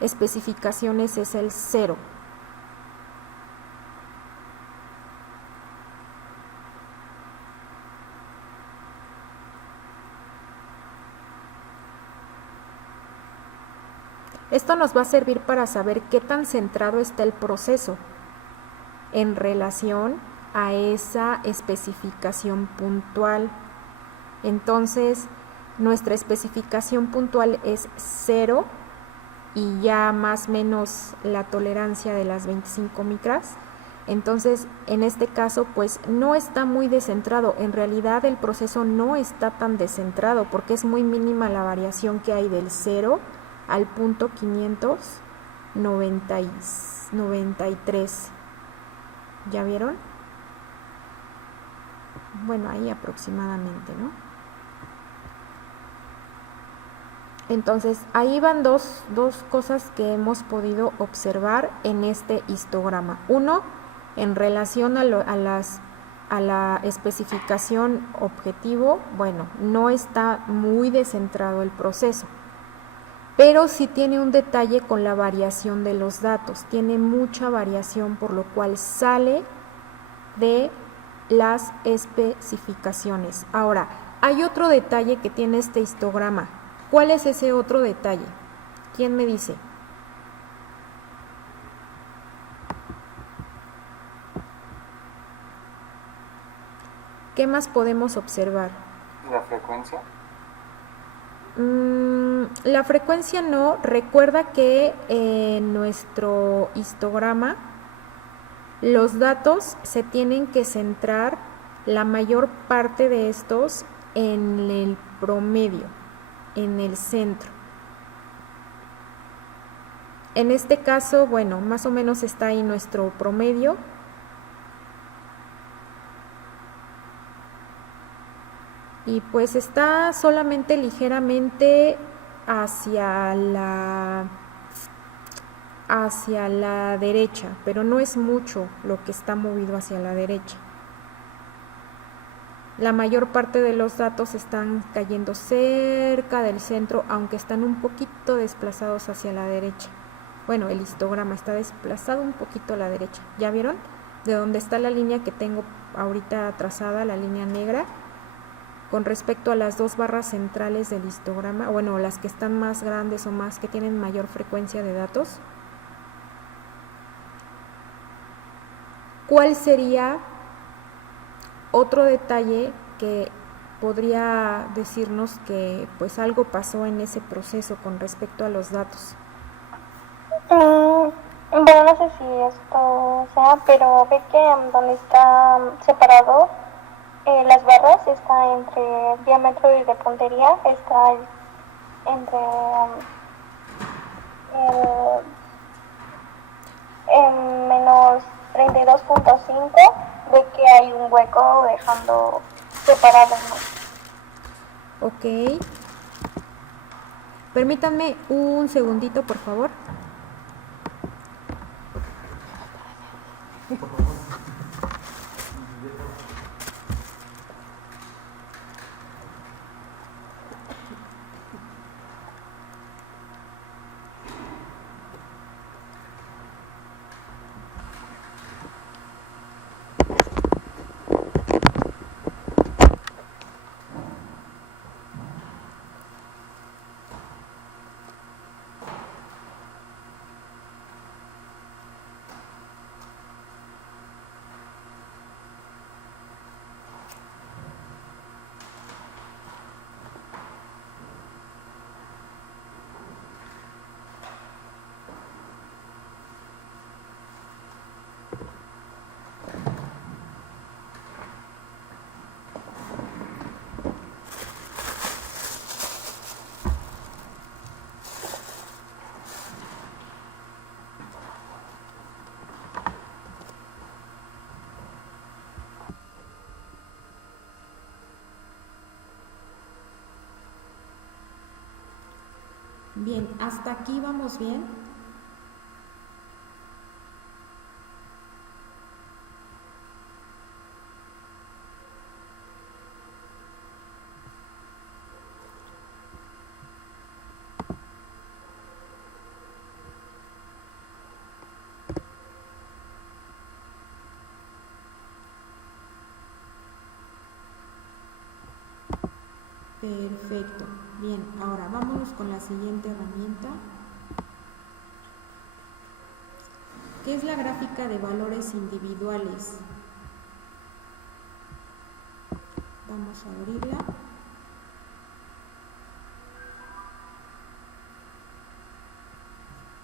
especificaciones es el 0. Esto nos va a servir para saber qué tan centrado está el proceso en relación a esa especificación puntual. Entonces, nuestra especificación puntual es 0 y ya más o menos la tolerancia de las 25 micras. Entonces, en este caso, pues no está muy descentrado. En realidad, el proceso no está tan descentrado porque es muy mínima la variación que hay del 0 al .593. ¿Ya vieron? Bueno, ahí aproximadamente, ¿no? Entonces, ahí van dos cosas que hemos podido observar en este histograma. Uno, en relación a la especificación objetivo, bueno, no está muy descentrado el proceso, pero sí tiene un detalle con la variación de los datos. Tiene mucha variación, por lo cual sale de las especificaciones. Ahora, hay otro detalle que tiene este histograma. ¿Cuál es ese otro detalle? ¿Quién me dice? ¿Qué más podemos observar? ¿La frecuencia? La frecuencia no. Recuerda que en nuestro histograma los datos se tienen que centrar, la mayor parte de estos, en el promedio, en el centro. En este caso, bueno, más o menos está ahí nuestro promedio. Y pues está solamente ligeramente hacia la derecha, pero no es mucho lo que está movido hacia la derecha. La mayor parte de los datos están cayendo cerca del centro, aunque están un poquito desplazados hacia la derecha. Bueno, el histograma está desplazado un poquito a la derecha. ¿Ya vieron? De donde está la línea que tengo ahorita trazada, la línea negra, con respecto a las dos barras centrales del histograma, bueno, las que están más grandes o más que tienen mayor frecuencia de datos. ¿Cuál sería otro detalle que podría decirnos que pues algo pasó en ese proceso con respecto a los datos? Bueno, no sé si esto sea, pero ve que donde está separado las barras está entre diámetro y de puntería, está entre menos 32.5 ve que hay un hueco dejando separado, ¿no? Ok. Permítanme un segundito, por favor. Bien, hasta aquí vamos bien. Perfecto. Bien, ahora vámonos con la siguiente herramienta, que es la gráfica de valores individuales. Vamos a abrirla.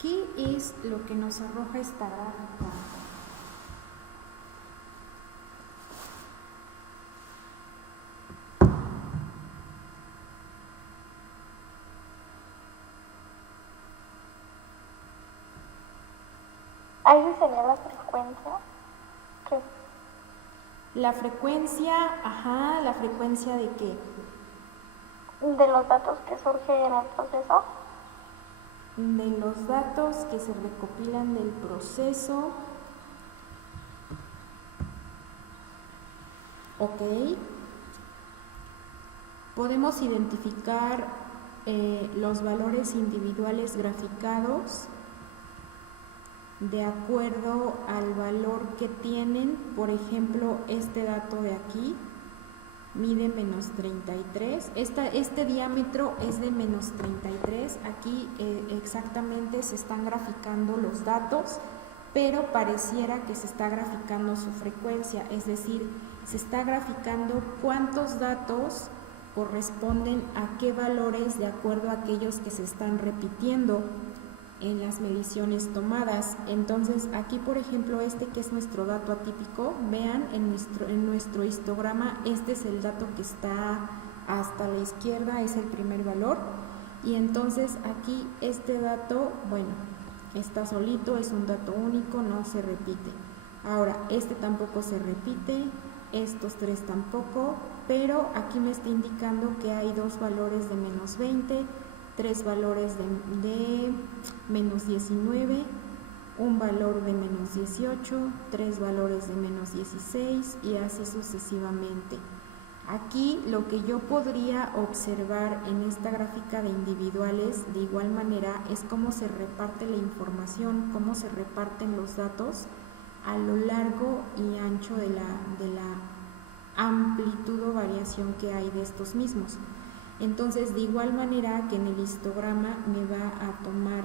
¿Qué es lo que nos arroja esta gráfica? Ahí sería la frecuencia. ¿Qué? La frecuencia, ajá, ¿la frecuencia de qué? De los datos que surgen en el proceso. De los datos que se recopilan del proceso. Ok. Podemos identificar los valores individuales graficados de acuerdo al valor que tienen. Por ejemplo, este dato de aquí mide menos 33. Este diámetro es de menos 33. Aquí exactamente se están graficando los datos, pero pareciera que se está graficando su frecuencia, es decir, se está graficando cuántos datos corresponden a qué valores de acuerdo a aquellos que se están repitiendo en las mediciones tomadas. Entonces aquí, por ejemplo, este que es nuestro dato atípico, vean en nuestro histograma, este es el dato que está hasta la izquierda, es el primer valor, y entonces aquí este dato, bueno, está solito, es un dato único, no se repite. Ahora, este tampoco se repite, estos tres tampoco, pero aquí me está indicando que hay dos valores de menos 20, tres valores de menos 19, un valor de menos 18, tres valores de menos 16 y así sucesivamente. Aquí lo que yo podría observar en esta gráfica de individuales de igual manera es cómo se reparte la información, cómo se reparten los datos a lo largo y ancho de la amplitud o variación que hay de estos mismos. Entonces, de igual manera que en el histograma me va a tomar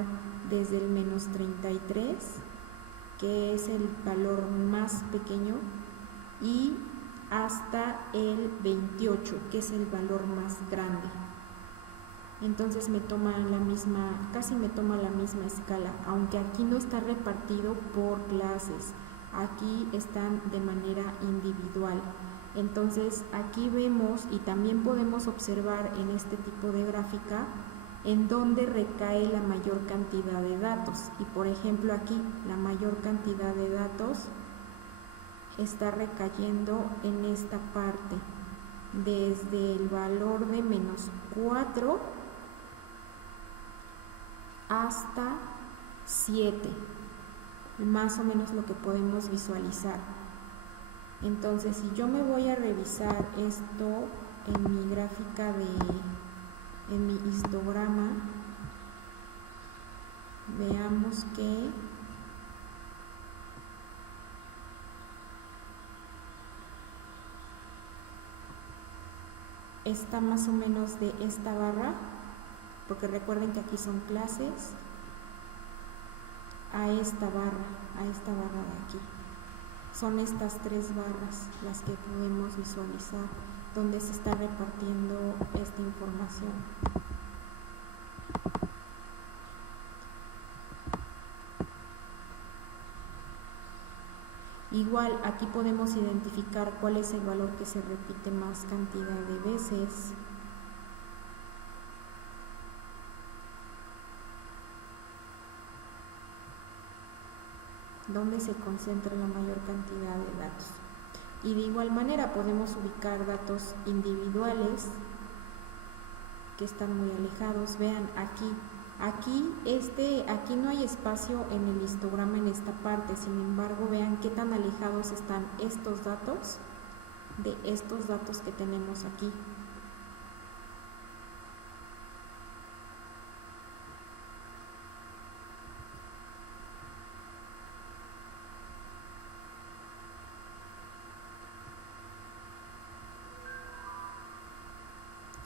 desde el menos 33, que es el valor más pequeño, y hasta el 28, que es el valor más grande. Entonces me toma casi me toma la misma escala, aunque aquí no está repartido por clases, aquí están de manera individual. Entonces aquí vemos y también podemos observar en este tipo de gráfica en dónde recae la mayor cantidad de datos. Y por ejemplo aquí la mayor cantidad de datos está recayendo en esta parte, desde el valor de -4 hasta 7, más o menos lo que podemos visualizar. Entonces, si yo me voy a revisar esto en mi gráfica en mi histograma, veamos que está más o menos de esta barra, porque recuerden que aquí son clases, a esta barra de aquí. Son estas 3 barras las que podemos visualizar donde se está repartiendo esta información. Igual aquí podemos identificar cuál es el valor que se repite más cantidad de veces. Donde se concentra la mayor cantidad de datos. Y de igual manera podemos ubicar datos individuales que están muy alejados. Vean aquí no hay espacio en el histograma en esta parte, sin embargo vean qué tan alejados están estos datos de estos datos que tenemos aquí.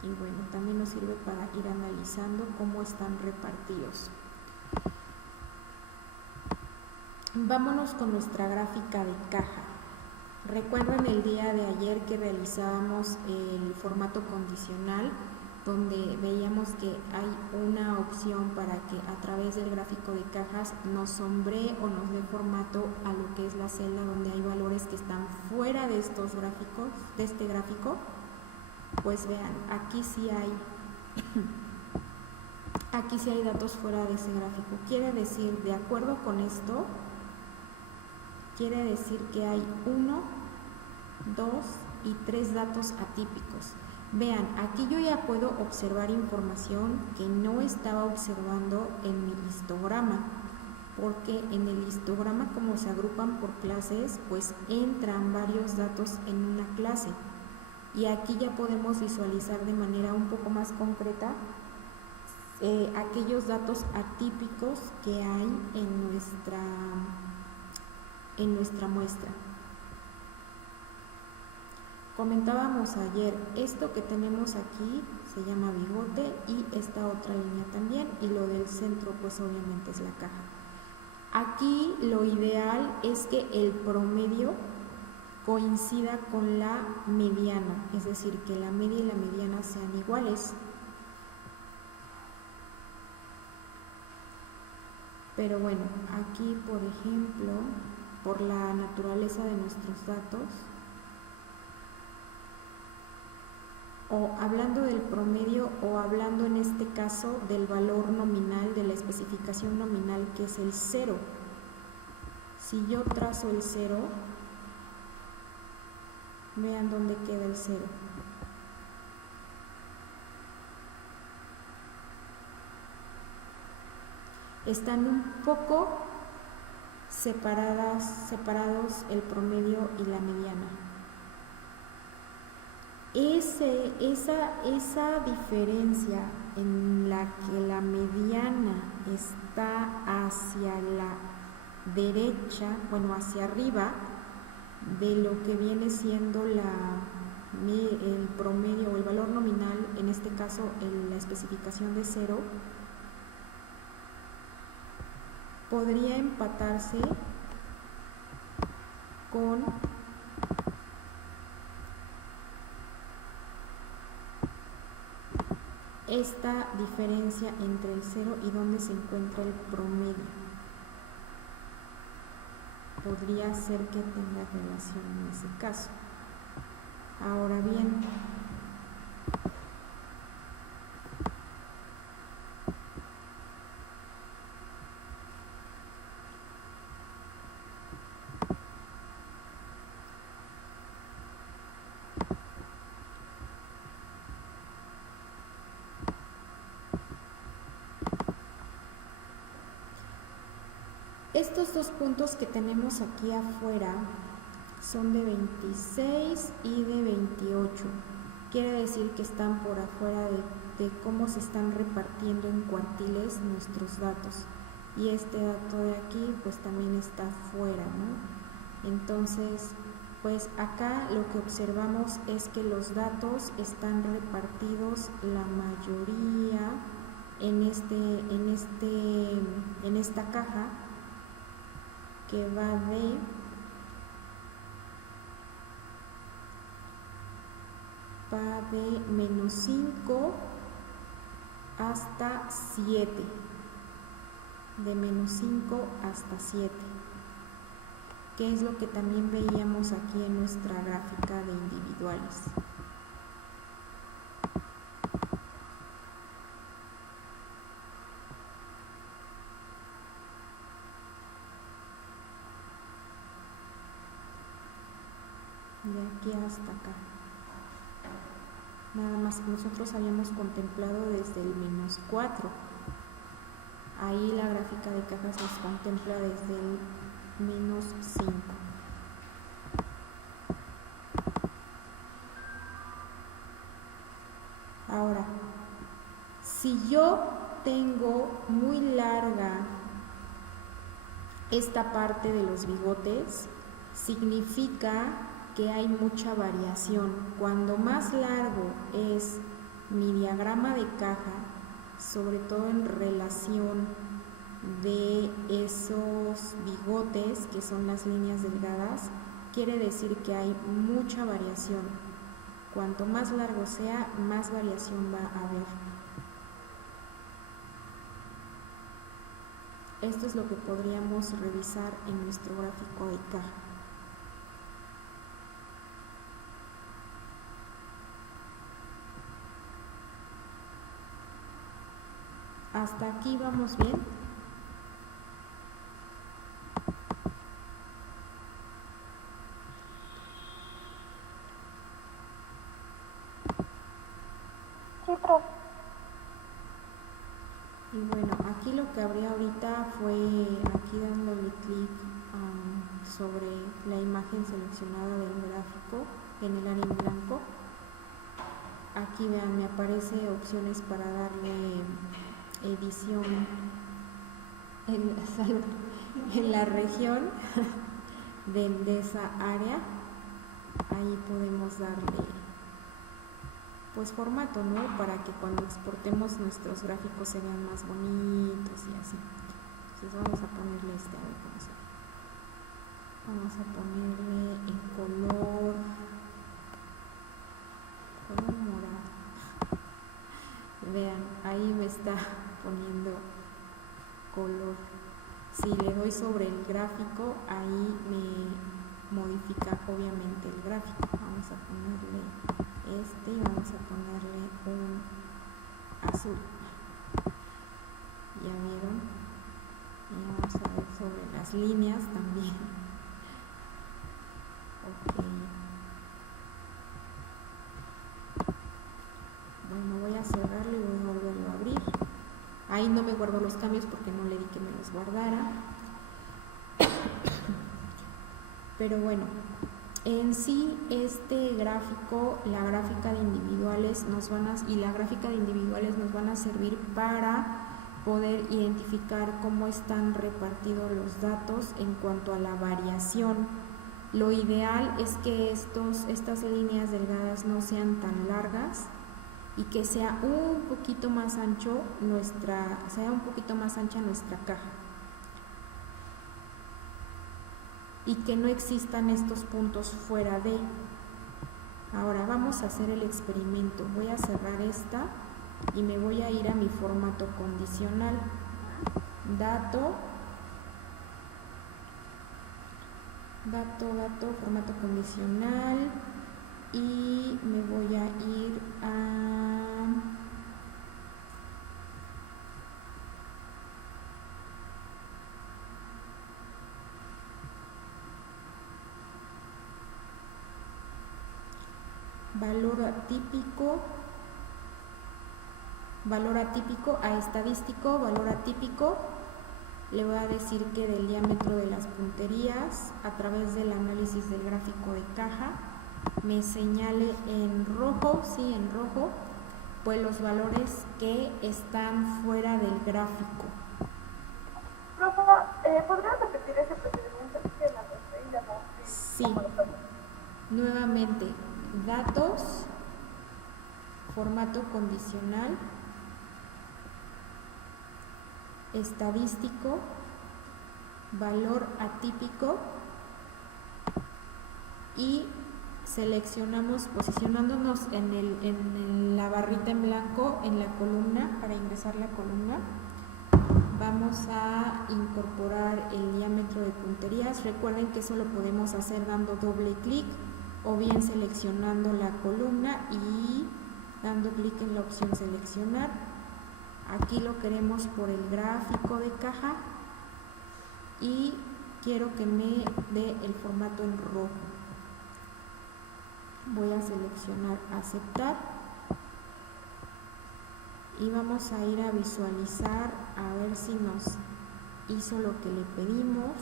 Y bueno, también nos sirve para ir analizando cómo están repartidos. Vámonos con nuestra gráfica de caja. Recuerden el día de ayer que realizábamos el formato condicional, donde veíamos que hay una opción para que a través del gráfico de cajas nos sombree o nos dé formato a lo que es la celda donde hay valores que están fuera de estos gráficos, de este gráfico. Pues vean, aquí sí hay datos fuera de ese gráfico. Quiere decir, de acuerdo con esto, quiere decir que hay 1, 2 y 3 datos atípicos. Vean, aquí yo ya puedo observar información que no estaba observando en mi histograma, porque en el histograma, como se agrupan por clases, pues entran varios datos en una clase. Y aquí ya podemos visualizar de manera un poco más concreta aquellos datos atípicos que hay en nuestra muestra. Comentábamos ayer, esto que tenemos aquí se llama bigote y esta otra línea también, y lo del centro pues obviamente es la caja. Aquí lo ideal es que el promedio coincida con la mediana, es decir, que la media y la mediana sean iguales. Pero bueno, aquí por ejemplo, por la naturaleza de nuestros datos, o hablando del promedio o hablando en este caso del valor nominal, de la especificación nominal, que es el 0. Si yo trazo el 0, vean dónde queda el 0. Están un poco separados el promedio y la mediana. Esa diferencia en la que la mediana está hacia la derecha, bueno, hacia arriba, de lo que viene siendo el promedio o el valor nominal, en este caso la especificación de 0, podría empatarse con esta diferencia entre el 0 y donde se encuentra el promedio. Podría ser que tenga relación en ese caso. Ahora bien, Estos dos puntos que tenemos aquí afuera son de 26 y de 28. Quiere decir que están por afuera de cómo se están repartiendo en cuartiles nuestros datos. Y este dato de aquí pues también está fuera, ¿no? Entonces, pues acá lo que observamos es que los datos están repartidos la mayoría en esta caja que va de menos 5 hasta 7, de menos 5 hasta 7, que es lo que también veíamos aquí en nuestra gráfica de individuales. De aquí hasta acá. Nada más que nosotros habíamos contemplado desde el menos 4. Ahí la gráfica de cajas nos contempla desde el menos 5. Ahora, si yo tengo muy larga esta parte de los bigotes, significa que hay mucha variación. Cuando más largo es mi diagrama de caja, sobre todo en relación de esos bigotes que son las líneas delgadas, quiere decir que hay mucha variación. Cuanto más largo sea, más variación va a haber. Esto es lo que podríamos revisar en nuestro gráfico de caja. ¿Hasta aquí vamos bien? Sí, profe. Y bueno, aquí lo que habría ahorita fue aquí dándole clic sobre la imagen seleccionada del gráfico en el área en blanco. Aquí vean, me aparece opciones para darle edición en la región de esa área. Ahí podemos darle pues formato, ¿no? Para que cuando exportemos nuestros gráficos se vean más bonitos y así. Entonces vamos a ponerle a ver cómo se ve. Vamos a ponerle en color morado. Vean, ahí me está poniendo color. Si le doy sobre el gráfico, ahí me modifica obviamente el gráfico. Vamos a ponerle y vamos a ponerle un azul. ¿Ya vieron? Y vamos a ver sobre las líneas también. Ok. Bueno, voy a cerrarlo y voy a volverlo a abrir. Ahí no me guardo los cambios porque no le di que me los guardara. Pero bueno, en sí este gráfico, la gráfica de individuales y la gráfica de individuales nos van a servir para poder identificar cómo están repartidos los datos en cuanto a la variación. Lo ideal es que estas líneas delgadas no sean tan largas y que sea un poquito más ancha nuestra caja. Y que no existan estos puntos fuera de. Ahora vamos a hacer el experimento. Voy a cerrar esta y me voy a ir a mi formato condicional. Dato, formato condicional, y me voy a ir a valor atípico, a estadístico, valor atípico, le voy a decir que del diámetro de las punterías, a través del análisis del gráfico de caja, me señale en rojo, sí, en rojo, pues los valores que están fuera del gráfico. Profa, ¿podrías repetir ese procedimiento que la noté y la no? Sí. Nuevamente, datos, formato condicional, estadístico, valor atípico y seleccionamos posicionándonos en la barrita en blanco en la columna. Para ingresar la columna vamos a incorporar el diámetro de punterías. Recuerden que eso lo podemos hacer dando doble clic o bien seleccionando la columna y dando clic en la opción seleccionar. Aquí lo queremos por el gráfico de caja y quiero que me dé el formato en rojo. Voy a seleccionar aceptar y vamos a ir a visualizar a ver si nos hizo lo que le pedimos.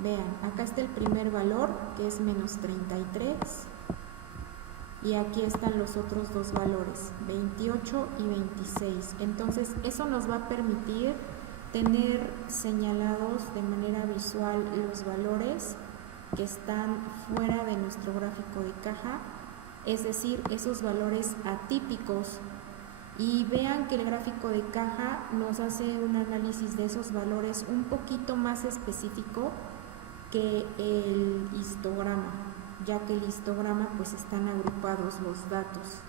Vean, acá está el primer valor, que es menos 33, y aquí están los otros dos valores, 28 y 26. Entonces, eso nos va a permitir tener señalados de manera visual los valores que están fuera de nuestro gráfico de caja, es decir, esos valores atípicos. Y vean que el gráfico de caja nos hace un análisis de esos valores un poquito más específico que el histograma, ya que el histograma pues están agrupados los datos.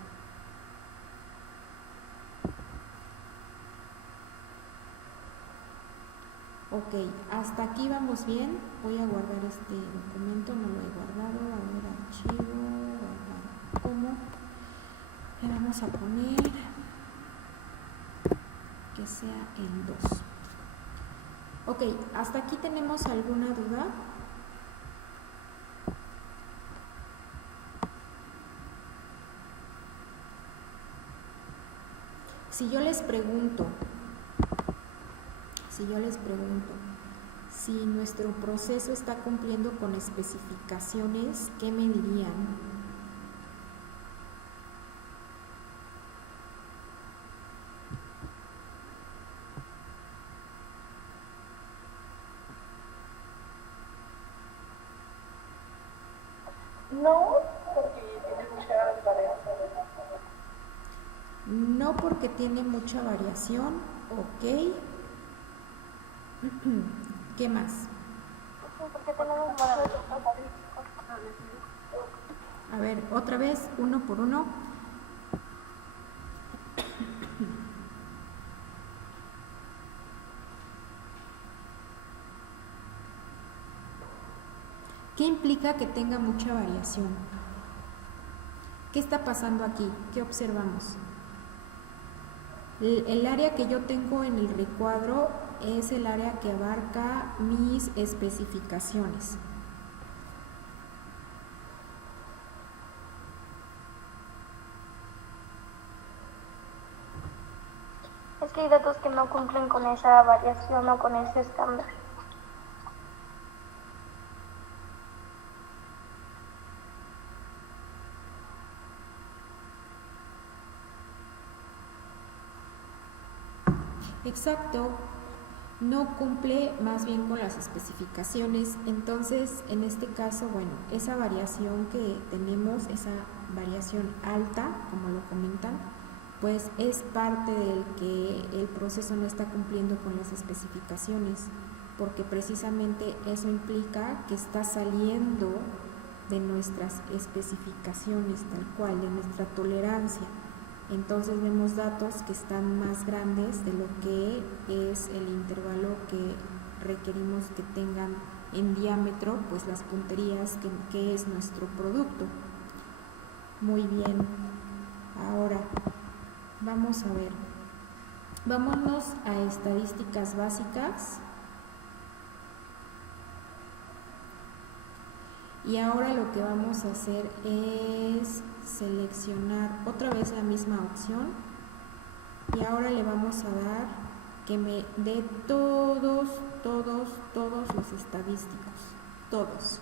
Ok, hasta aquí vamos bien. Voy a guardar este documento, no lo he guardado. A ver, archivo, guardar como. Le vamos a poner que sea el 2. Ok, ¿hasta aquí tenemos alguna duda? Si yo les pregunto si nuestro proceso está cumpliendo con especificaciones, ¿qué me dirían? No, porque tiene muchas variaciones. No porque tiene mucha variación, ok. ¿Qué más? Porque tenemos varios. A ver, otra vez, uno por uno. ¿Qué implica que tenga mucha variación? ¿Qué está pasando aquí? ¿Qué observamos? El área que yo tengo en el recuadro es el área que abarca mis especificaciones. Es que hay datos que no cumplen con esa variación o con ese estándar. Exacto, no cumple más bien con las especificaciones. Entonces, en este caso, bueno, esa variación que tenemos, esa variación alta, como lo comentan, pues es parte del que el proceso no está cumpliendo con las especificaciones, porque precisamente eso implica que está saliendo de nuestras especificaciones tal cual, de nuestra tolerancia. Entonces vemos datos que están más grandes de lo que es el intervalo que requerimos que tengan en diámetro, pues las punterías que es nuestro producto. Muy bien, ahora vamos a ver, vámonos a estadísticas Y ahora lo que vamos a hacer es seleccionar otra vez la misma opción y ahora le vamos a dar que me dé todos los estadísticos, todos,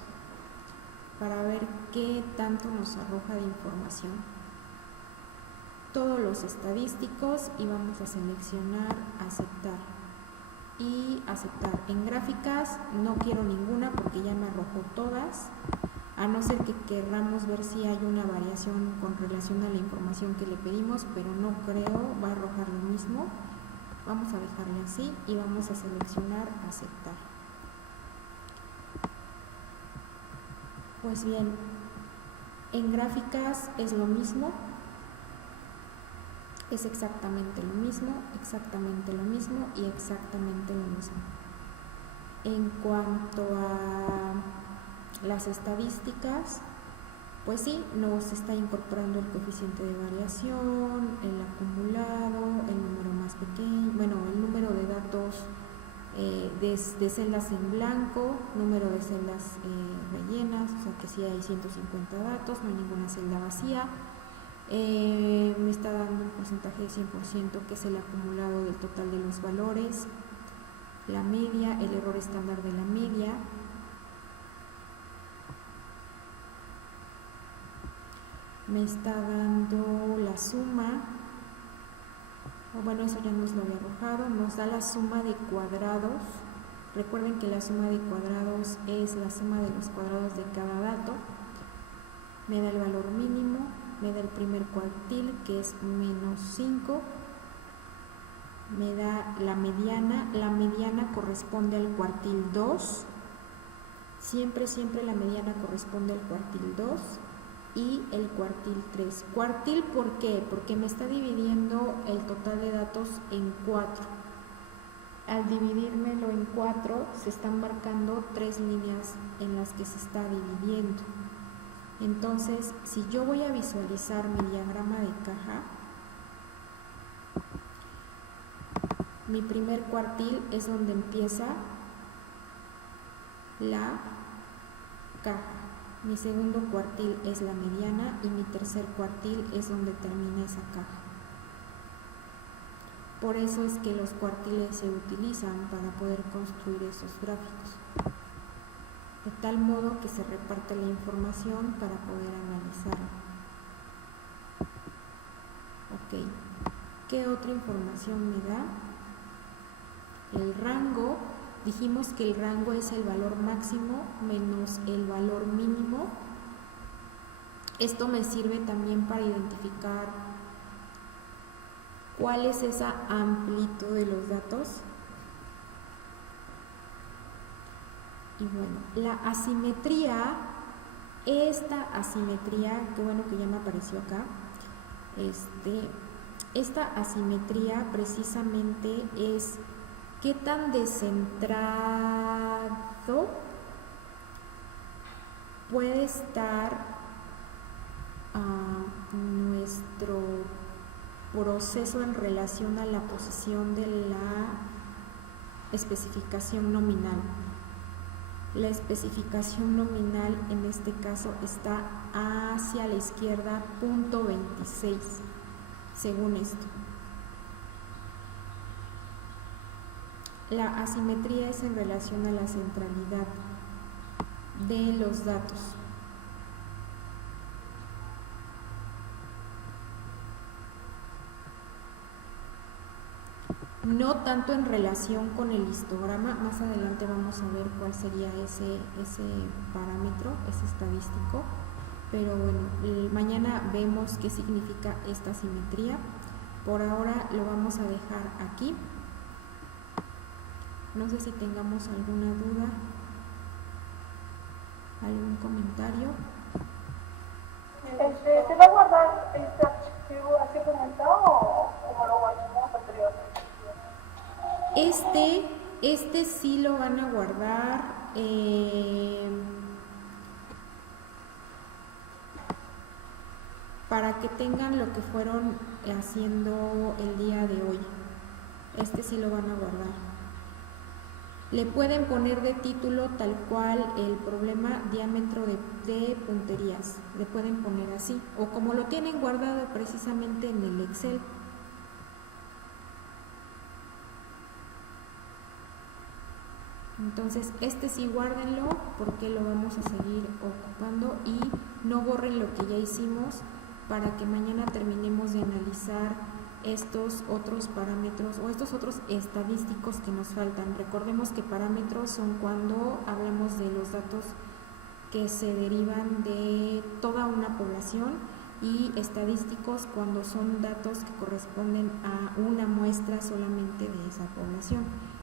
para ver qué tanto nos arroja de información. Todos los estadísticos y vamos a seleccionar aceptar y aceptar. En gráficas no quiero ninguna porque ya me arrojó todas, a no ser que querramos ver si hay una variación con relación a la información que le pedimos, pero no creo, va a arrojar lo mismo. Vamos a dejarle así y vamos a seleccionar aceptar. Pues bien, en gráficas es lo mismo, es exactamente lo mismo y exactamente lo mismo. En cuanto a las estadísticas, pues sí, nos está incorporando el coeficiente de variación, el acumulado, el número más pequeño, bueno, el número de datos de celdas en blanco, número de celdas rellenas, o sea que sí hay 150 datos, no hay ninguna celda vacía. Me está dando un porcentaje de 100% que es el acumulado del total de los valores, la media, el error estándar de la media. Me está dando la suma, o bueno, eso ya nos lo había arrojado, nos da la suma de cuadrados. Recuerden que la suma de cuadrados es la suma de los cuadrados de cada dato. Me da el valor mínimo, me da el primer cuartil que es -5, me da la mediana corresponde al cuartil 2, siempre la mediana corresponde al cuartil 2 y el cuartil 3. ¿Cuartil por qué? Porque me está dividiendo el total de datos en 4. Al dividírmelo en 4 se están marcando 3 líneas en las que se está dividiendo. Entonces, si yo voy a visualizar mi diagrama de caja, mi primer cuartil es donde empieza la caja, mi segundo cuartil es la mediana y mi tercer cuartil es donde termina esa caja. Por eso es que los cuartiles se utilizan para poder construir esos gráficos, de tal modo que se reparte la información para poder analizarla. Ok, ¿qué otra información me da? El rango, dijimos que el rango es el valor máximo menos el valor mínimo. Esto me sirve también para identificar cuál es esa amplitud de los datos. Y bueno, la asimetría, esta asimetría, qué bueno que ya me apareció acá, esta asimetría precisamente es qué tan descentrado puede estar nuestro proceso en relación a la posición de la especificación nominal. La especificación nominal en este caso está hacia la izquierda, punto 26, según esto. La asimetría es en relación a la centralidad de los datos. No tanto en relación con el histograma, más adelante vamos a ver cuál sería ese parámetro, ese estadístico, pero bueno, mañana vemos qué significa esta simetría. Por ahora lo vamos a dejar aquí. No sé si tengamos alguna duda, algún comentario. ¿Se va a guardar este archivo así como está o como lo guardamos anteriormente? Este sí lo van a guardar para que tengan lo que fueron haciendo el día de hoy. Este sí lo van a guardar. Le pueden poner de título tal cual el problema diámetro de punterías, le pueden poner así, o como lo tienen guardado precisamente en el Excel. Entonces este sí guárdenlo porque lo vamos a seguir ocupando, y no borren lo que ya hicimos para que mañana terminemos de analizar estos otros parámetros o estos otros estadísticos que nos faltan. Recordemos que parámetros son cuando hablamos de los datos que se derivan de toda una población, y estadísticos cuando son datos que corresponden a una muestra solamente de esa población.